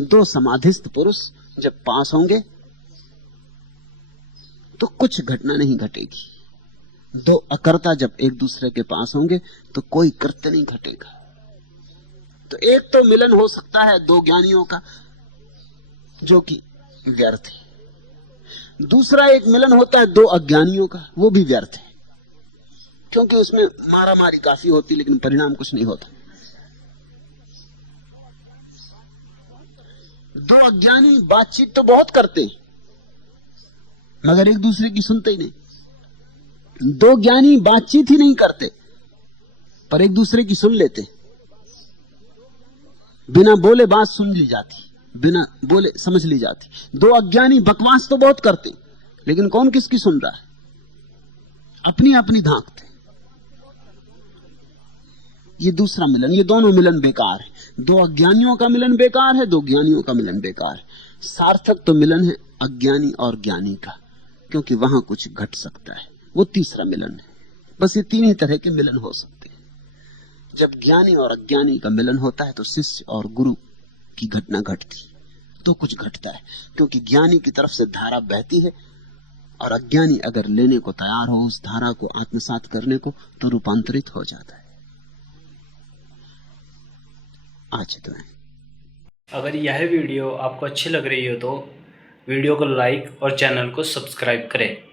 दो समाधिस्थ पुरुष जब पास होंगे तो कुछ घटना नहीं घटेगी। दो अकर्ता जब एक दूसरे के पास होंगे तो कोई कृत्य नहीं घटेगा। तो एक तो मिलन हो सकता है दो ज्ञानियों का जो कि व्यर्थ है। दूसरा एक मिलन होता है दो अज्ञानियों का, वो भी व्यर्थ है, क्योंकि उसमें मारामारी काफी होती लेकिन परिणाम कुछ नहीं होता। दो अज्ञानी बातचीत तो बहुत करते मगर एक दूसरे की सुनते ही नहीं। दो ज्ञानी बातचीत ही नहीं करते पर एक दूसरे की सुन लेते। बिना बोले बात सुन ली जाती, बिना बोले समझ ली जाती। दो अज्ञानी बकवास तो बहुत करते लेकिन कौन किसकी सुन रहा है, अपनी अपनी धांकते। ये दूसरा मिलन, ये दोनों मिलन बेकार है। दो अज्ञानियों का मिलन बेकार है, दो ज्ञानियों का मिलन बेकार है। सार्थक तो मिलन है अज्ञानी और ज्ञानी का, क्योंकि वहां कुछ घट सकता है, वो तीसरा मिलन है। बस ये तीन ही तरह के मिलन हो सकते हैं। जब ज्ञानी और अज्ञानी का मिलन होता है तो शिष्य और गुरु की घटना घटती, तो कुछ घटता है, क्योंकि ज्ञानी की तरफ से धारा बहती है और अज्ञानी अगर लेने को तैयार हो उस धारा को, आत्मसात करने को, तो रूपांतरित हो जाता है। आज तो है। अगर यह वीडियो आपको अच्छी लग रही हो तो वीडियो को लाइक और चैनल को सब्सक्राइब करें।